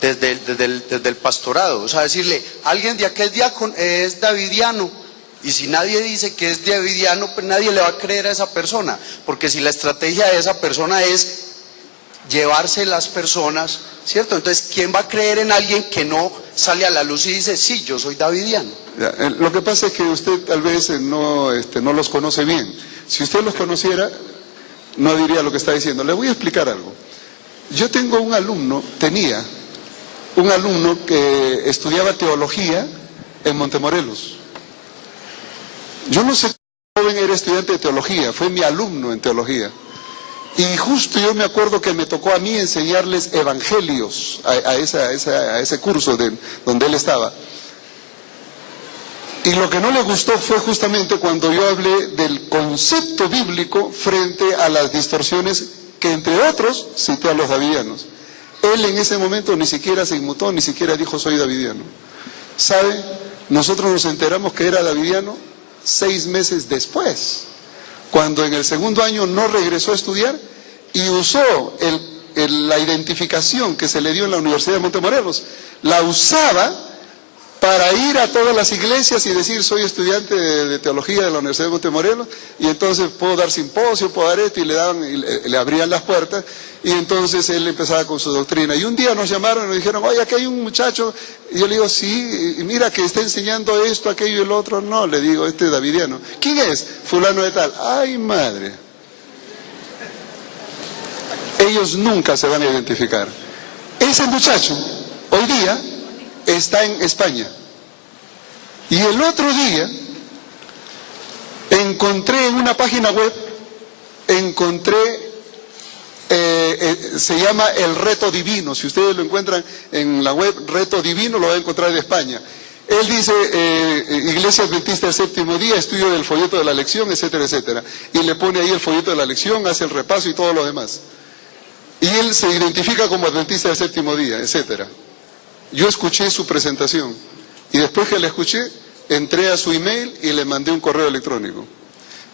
desde el pastorado. O sea, decirle, alguien de aquel diácono es davidiano, y si nadie dice que es davidiano, pues nadie le va a creer a esa persona, porque si la estrategia de esa persona es llevarse las personas, ¿cierto? Entonces, ¿quién va a creer en alguien que no sale a la luz y dice, sí, yo soy davidiano? Lo que pasa es que usted tal vez no los conoce bien. Si usted los conociera, no diría lo que está diciendo. Le voy a explicar algo. Yo tenía un alumno que estudiaba teología en Montemorelos. Yo no sé qué joven era estudiante de teología, fue mi alumno en teología. Y justo yo me acuerdo que me tocó a mí enseñarles evangelios a ese curso donde él estaba. Y lo que no le gustó fue justamente cuando yo hablé del concepto bíblico frente a las distorsiones que, entre otros, cité a los davidianos. Él en ese momento ni siquiera se inmutó, ni siquiera dijo soy davidiano. ¿Sabe? Nosotros nos enteramos que era davidiano 6 meses después, cuando en el segundo año no regresó a estudiar y usó la identificación que se le dio en la Universidad de Montemorelos, la usaba para ir a todas las iglesias y decir soy estudiante de teología de la Universidad de Montemorelos, y entonces puedo dar simposio, puedo dar esto, y le abrían las puertas, y entonces él empezaba con su doctrina. Y un día nos llamaron y nos dijeron, oye, aquí hay un muchacho, y yo le digo, sí, y mira que está enseñando esto, aquello y el otro. No, le digo, este es davidiano. ¿Quién es? Fulano de tal. Ay, madre. Ellos nunca se van a identificar. Ese muchacho, hoy día, está en España. Y el otro día encontré en una página web, se llama El Reto Divino. Si ustedes lo encuentran en la web Reto Divino, lo va a encontrar de España. Él dice, Iglesia Adventista del Séptimo Día, estudio del folleto de la lección, etcétera, etcétera. Y le pone ahí el folleto de la lección, hace el repaso y todo lo demás. Y él se identifica como Adventista del Séptimo Día, etcétera. Yo escuché su presentación y después que la escuché, entré a su email y le mandé un correo electrónico.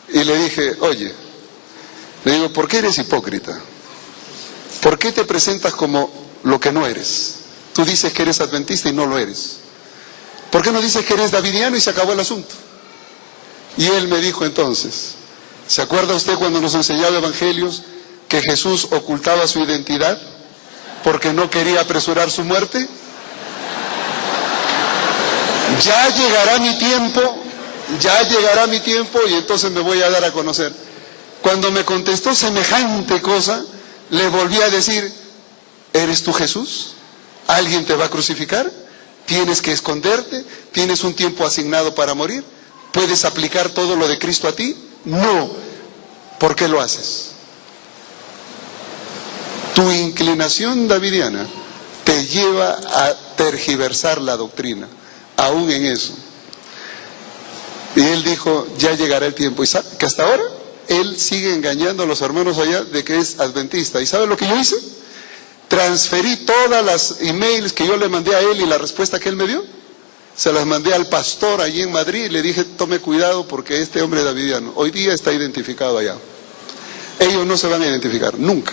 Y le dije, oye, le digo, ¿por qué eres hipócrita? ¿Por qué te presentas como lo que no eres? Tú dices que eres adventista y no lo eres. ¿Por qué no dices que eres davidiano y se acabó el asunto? Y él me dijo entonces, ¿se acuerda usted cuando nos enseñaba evangelios que Jesús ocultaba su identidad porque no quería apresurar su muerte? Ya llegará mi tiempo y entonces me voy a dar a conocer. Cuando me contestó semejante cosa, le volví a decir, ¿eres tú Jesús? ¿Alguien te va a crucificar? ¿Tienes que esconderte? ¿Tienes un tiempo asignado para morir? ¿Puedes aplicar todo lo de Cristo a ti? No. ¿Por qué lo haces? Tu inclinación davidiana te lleva a tergiversar la doctrina, aún en eso. Y él dijo, ya llegará el tiempo. Y sabe que hasta ahora él sigue engañando a los hermanos allá de que es adventista. ¿Y sabe lo que yo hice? Transferí todas las emails que yo le mandé a él y la respuesta que él me dio, se las mandé al pastor allí en Madrid y le dije, tome cuidado porque este hombre davidiano hoy día está identificado allá. Ellos no se van a identificar, nunca.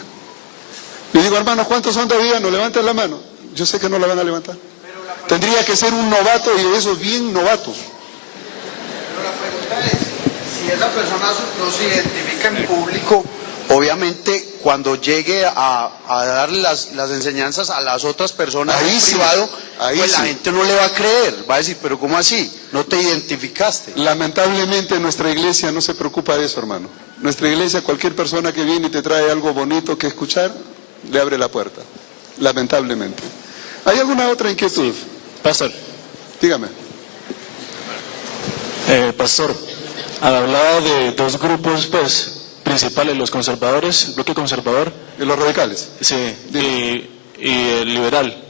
Le digo, hermanos, ¿cuántos son davidianos? Levanten la mano. Yo sé que no la van a levantar. Tendría que ser un novato y de esos bien novatos. Pero la pregunta es, si esa persona no se identifica en público, obviamente cuando llegue a dar las enseñanzas a las otras personas en privado, pues la gente no le va a creer, va a decir, pero ¿cómo así? No te identificaste. Lamentablemente nuestra iglesia no se preocupa de eso, hermano. Nuestra iglesia, cualquier persona que viene y te trae algo bonito que escuchar, le abre la puerta, lamentablemente. ¿Hay alguna otra inquietud? Sí. Pastor. Dígame. Pastor, hablaba de dos grupos, pues, principales, los conservadores, el bloque conservador. ¿Y los radicales? Sí, y el liberal.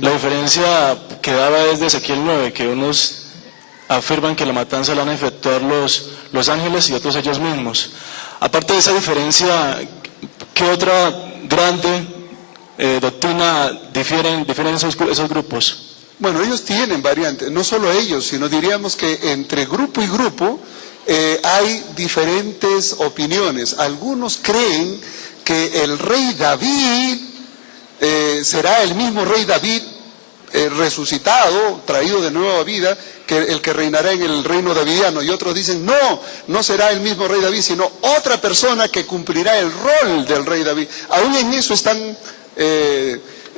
La diferencia que daba es de Ezequiel 9, que unos afirman que la matanza la van a efectuar los ángeles y otros ellos mismos. Aparte de esa diferencia, ¿qué otra grande doctrina difieren esos grupos? Bueno, ellos tienen variantes, no solo ellos, sino diríamos que entre grupo y grupo hay diferentes opiniones. Algunos creen que el rey David será el mismo rey David resucitado, traído de nuevo a vida, que el que reinará en el reino davidiano. Y otros dicen, no, no será el mismo rey David, sino otra persona que cumplirá el rol del rey David. Aún en eso están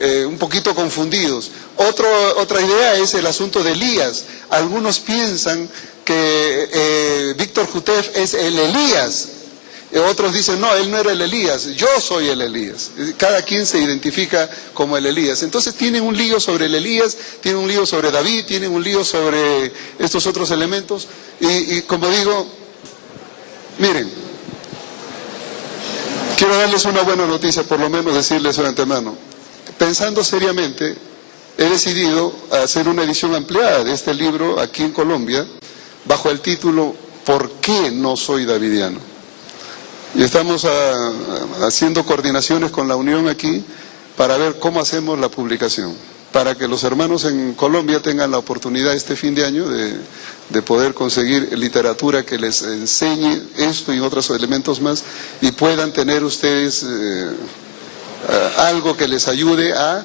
un poquito confundidos. Otra idea es el asunto de Elías. Algunos piensan que Víctor Jutef es el Elías. Otros dicen, no, él no era el Elías, yo soy el Elías. Cada quien se identifica como el Elías. Entonces tienen un lío sobre el Elías, tienen un lío sobre David, tienen un lío sobre estos otros elementos. Y como digo, miren, quiero darles una buena noticia, por lo menos decirles de antemano. Pensando seriamente, he decidido hacer una edición ampliada de este libro aquí en Colombia, bajo el título ¿Por qué no soy davidiano? Y estamos haciendo coordinaciones con la Unión aquí para ver cómo hacemos la publicación, para que los hermanos en Colombia tengan la oportunidad este fin de año de poder conseguir literatura que les enseñe esto y otros elementos más, y puedan tener ustedes algo que les ayude a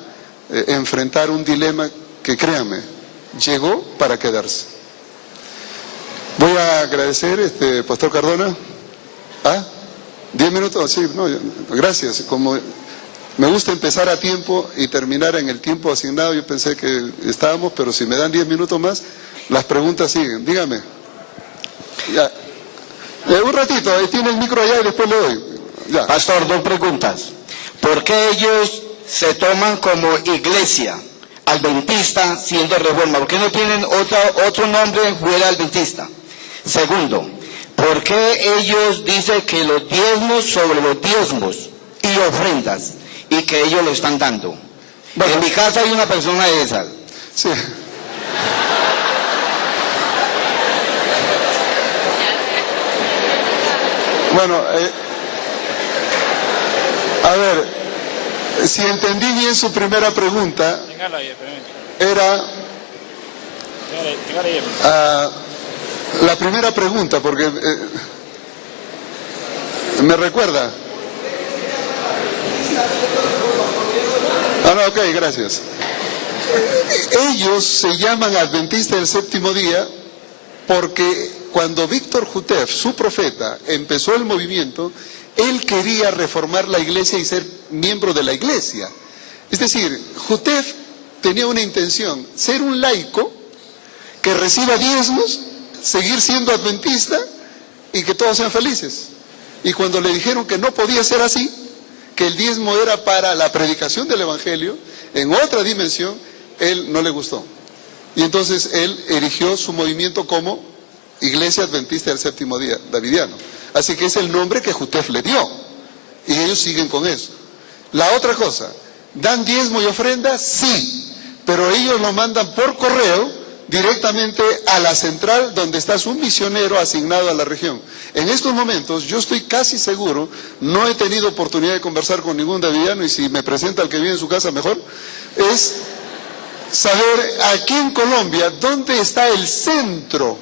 enfrentar un dilema que, créanme, llegó para quedarse. Voy a agradecer, Pastor Cardona. 10 minutos, sí, no, gracias. Como me gusta empezar a tiempo y terminar en el tiempo asignado, yo pensé que estábamos, pero si me dan 10 minutos más, las preguntas siguen. Dígame. Ya. Un ratito, ahí tiene el micro allá y después le doy. Ya. Pastor, 2 preguntas. ¿Por qué ellos se toman como iglesia adventista siendo Reforma? ¿Por qué no tienen otro nombre fuera adventista? Segundo, ¿por qué ellos dicen que los diezmos sobre los diezmos y ofrendas y que ellos lo están dando? Bueno, en mi casa hay una persona de esas. Sí. Bueno, a ver, si entendí bien su primera pregunta, era la primera pregunta, porque me recuerda. No, ok, gracias. Ellos se llaman adventistas del séptimo día porque cuando Víctor Jutef, su profeta, empezó el movimiento, él quería reformar la iglesia y ser miembro de la iglesia. Es decir, Jutef tenía una intención, ser un laico que reciba diezmos, seguir siendo adventista y que todos sean felices. Y cuando le dijeron que no podía ser así, que el diezmo era para la predicación del evangelio, en otra dimensión, él no le gustó. Y entonces él erigió su movimiento como Iglesia Adventista del Séptimo Día, Davidiano. Así que es el nombre que Jutef le dio. Y ellos siguen con eso. La otra cosa, ¿dan diezmo y ofrenda? Sí, pero ellos lo mandan por correo directamente a la central donde está su misionero asignado a la región. En estos momentos, yo estoy casi seguro, no he tenido oportunidad de conversar con ningún davidiano, y si me presenta al que vive en su casa mejor, es saber aquí en Colombia dónde está el centro.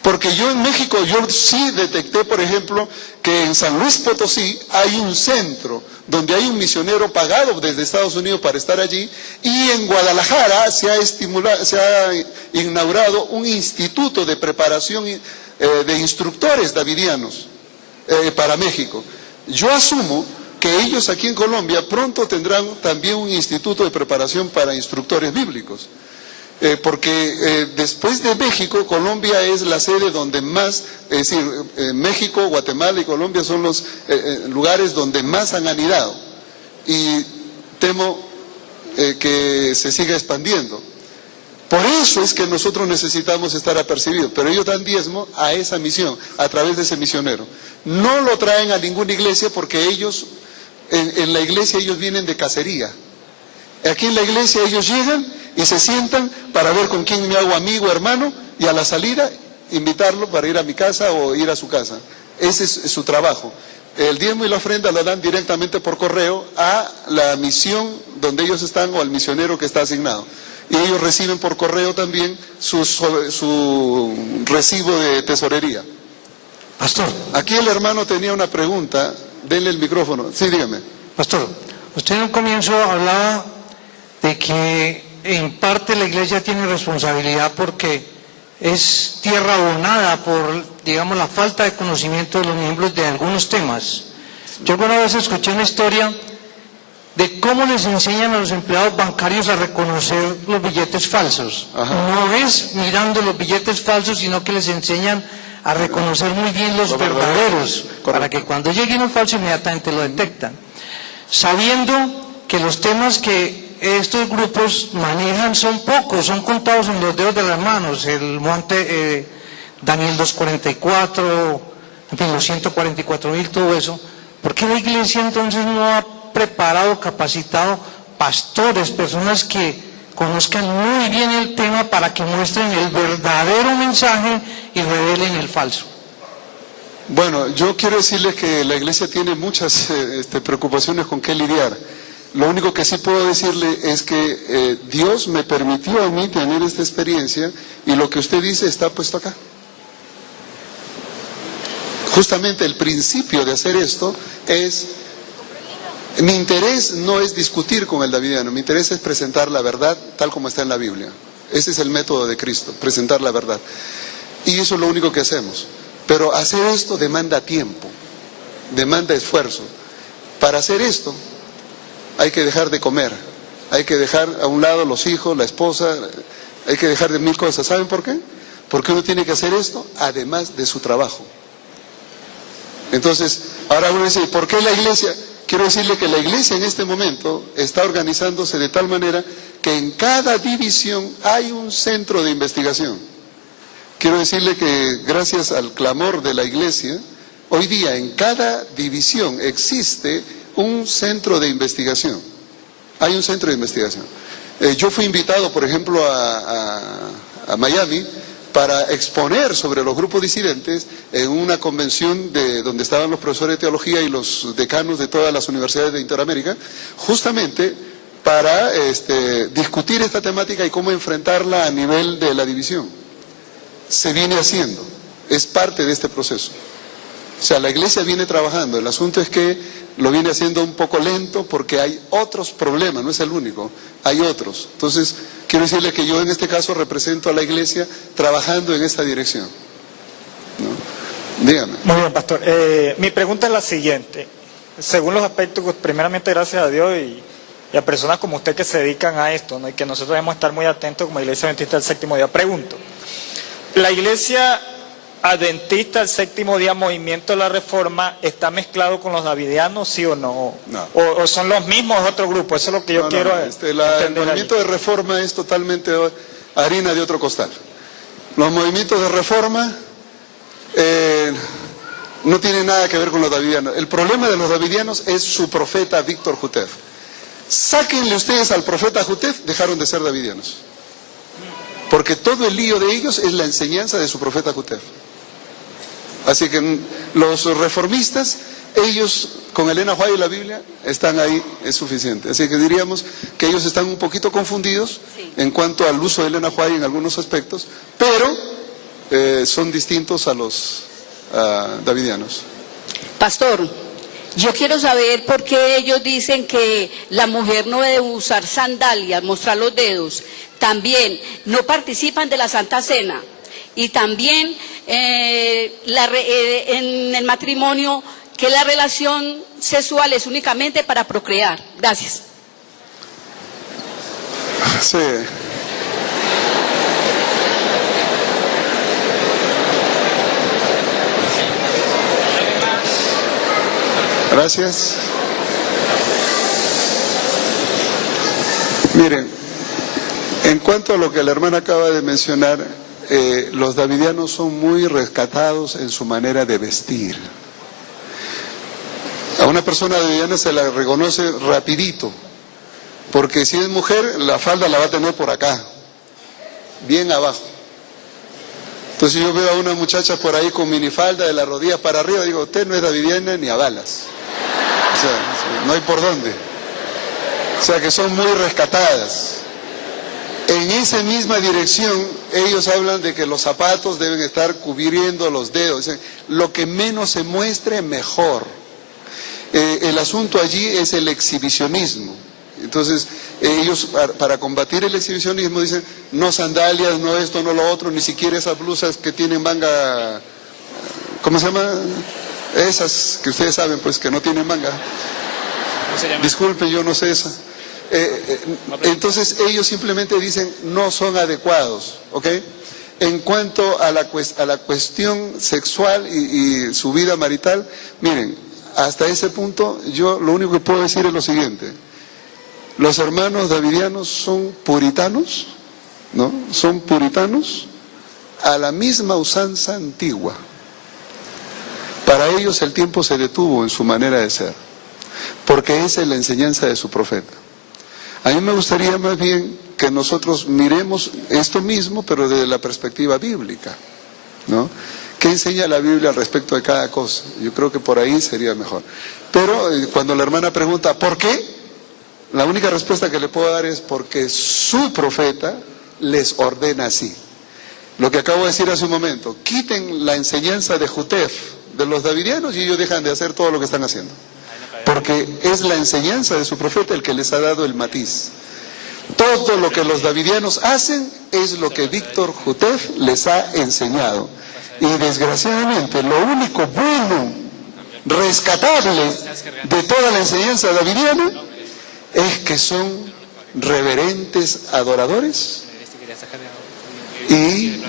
Porque yo en México, yo sí detecté, por ejemplo, que en San Luis Potosí hay un centro donde hay un misionero pagado desde Estados Unidos para estar allí, y en Guadalajara se ha inaugurado un instituto de preparación de instructores davidianos para México. Yo asumo que ellos aquí en Colombia pronto tendrán también un instituto de preparación para instructores bíblicos. Porque después de México, Colombia es la sede donde más, es decir, México, Guatemala y Colombia son los lugares donde más han anidado, y temo que se siga expandiendo. Por eso es que nosotros necesitamos estar apercibidos, pero ellos dan diezmo a esa misión, a través de ese misionero. No lo traen a ninguna iglesia porque ellos, en la iglesia ellos vienen de cacería. Aquí en la iglesia ellos llegan y se sientan para ver con quién me hago amigo, hermano, y a la salida invitarlo para ir a mi casa o ir a su casa. Ese es su trabajo. El diezmo y la ofrenda la dan directamente por correo a la misión donde ellos están o al misionero que está asignado. Y ellos reciben por correo también su recibo de tesorería. Pastor, Aquí el hermano tenía una pregunta denle el micrófono. Sí, dígame. Pastor, usted en un comienzo hablaba de que en parte la iglesia tiene responsabilidad porque es tierra abonada por, digamos, la falta de conocimiento de los miembros de algunos temas. Yo alguna vez escuché una historia de cómo les enseñan a los empleados bancarios a reconocer los billetes falsos. Ajá. No es mirando los billetes falsos, sino que les enseñan a reconocer muy bien los verdaderos, para que cuando llegue uno falso inmediatamente lo detectan. Sabiendo que los temas que estos grupos manejan son pocos, son contados en los dedos de las manos, el monte Daniel 244, en fin, los 144.000, todo eso. ¿Por qué la iglesia entonces no ha preparado, capacitado pastores, personas que conozcan muy bien el tema para que muestren el verdadero mensaje y revelen el falso? Bueno, yo quiero decirles que la iglesia tiene muchas preocupaciones con qué lidiar. Lo único que sí puedo decirle es que Dios me permitió a mí tener esta experiencia y lo que usted dice está puesto acá. Justamente el principio de hacer esto es... Mi interés no es discutir con el davidiano, mi interés es presentar la verdad tal como está en la Biblia. Ese es el método de Cristo, presentar la verdad. Y eso es lo único que hacemos. Pero hacer esto demanda tiempo, demanda esfuerzo. Para hacer esto hay que dejar de comer, hay que dejar a un lado los hijos, la esposa, hay que dejar de mil cosas. ¿Saben por qué? Porque uno tiene que hacer esto además de su trabajo. Entonces, ahora uno dice, ¿por qué la iglesia? Quiero decirle que la iglesia en este momento está organizándose de tal manera que en cada división hay un centro de investigación. Quiero decirle que gracias al clamor de la iglesia, hoy día en cada división existe un centro de investigación. Hay un centro de investigación. Yo fui invitado, por ejemplo, a Miami para exponer sobre los grupos disidentes en una convención donde estaban los profesores de teología y los decanos de todas las universidades de Interamérica, justamente para discutir esta temática y cómo enfrentarla a nivel de la división. Se viene haciendo, es parte de este proceso. O sea, la iglesia viene trabajando, el asunto es que lo viene haciendo un poco lento porque hay otros problemas, no es el único, hay otros. Entonces, quiero decirle que yo en este caso represento a la iglesia trabajando en esta dirección, ¿no? Dígame. Muy bien, pastor. Mi pregunta es la siguiente. Según los aspectos, primeramente gracias a Dios y a personas como usted que se dedican a esto, ¿no? Y que nosotros debemos estar muy atentos como Iglesia Adventista del Séptimo Día. Pregunto, ¿la Iglesia Adventista del Séptimo Día, Movimiento de la Reforma, está mezclado con los davidianos, sí o no? No. ¿O son los mismos, otro grupo? Eso es lo que yo quiero entender. El movimiento de reforma es totalmente harina de otro costal. Los movimientos de reforma no tienen nada que ver con los davidianos. El problema de los davidianos es su profeta Víctor Jutef. Sáquenle ustedes al profeta Jutef, dejaron de ser davidianos. Porque todo el lío de ellos es la enseñanza de su profeta Jutef. Así que los reformistas, ellos con Elena White y la Biblia están ahí, es suficiente. Así que diríamos que ellos están un poquito confundidos en cuanto al uso de Elena White en algunos aspectos, pero son distintos a los davidianos. Pastor, yo quiero saber por qué ellos dicen que la mujer no debe usar sandalias, mostrar los dedos. También no participan de la Santa Cena. Y también en el matrimonio, que la relación sexual es únicamente para procrear. Gracias. Sí. Gracias. Miren, en cuanto a lo que la hermana acaba de mencionar, los davidianos son muy rescatados en su manera de vestir. A una persona davidiana se la reconoce rapidito, porque si es mujer, la falda la va a tener por acá, bien abajo. Entonces yo veo a una muchacha por ahí con minifalda de la rodilla para arriba, digo, usted no es davidiana ni a balas. O sea, no hay por dónde. O sea que son muy rescatadas. En esa misma dirección, ellos hablan de que los zapatos deben estar cubriendo los dedos. Lo que menos se muestre, mejor. El asunto allí es el exhibicionismo. Entonces, ellos para combatir el exhibicionismo dicen, no sandalias, no esto, no lo otro, ni siquiera esas blusas que tienen manga, ¿cómo se llama? Esas que ustedes saben, pues, que no tienen manga. Disculpen, yo no sé esa. Entonces, ellos simplemente dicen, no son adecuados, ¿ok? En cuanto a la cuestión sexual y su vida marital, miren, hasta ese punto yo lo único que puedo decir es lo siguiente. Los hermanos davidianos son puritanos, ¿no? Son puritanos a la misma usanza antigua. Para ellos el tiempo se detuvo en su manera de ser, porque esa es la enseñanza de su profeta. A mí me gustaría más bien que nosotros miremos esto mismo, pero desde la perspectiva bíblica, ¿no? ¿Qué enseña la Biblia al respecto de cada cosa? Yo creo que por ahí sería mejor. Pero cuando la hermana pregunta, ¿por qué? La única respuesta que le puedo dar es porque su profeta les ordena así. Lo que acabo de decir hace un momento, quiten la enseñanza de Jutef, de los davidianos, y ellos dejan de hacer todo lo que están haciendo. Porque es la enseñanza de su profeta el que les ha dado el matiz. Todo lo que los davidianos hacen es lo que Víctor Jutef les ha enseñado. Y desgraciadamente lo único bueno, rescatable de toda la enseñanza davidiana es que son reverentes adoradores y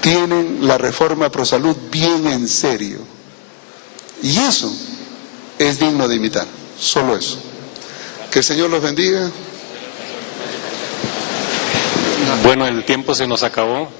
tienen la reforma pro salud bien en serio. Y eso es digno de imitar, solo eso. Que el Señor los bendiga. Bueno, el tiempo se nos acabó.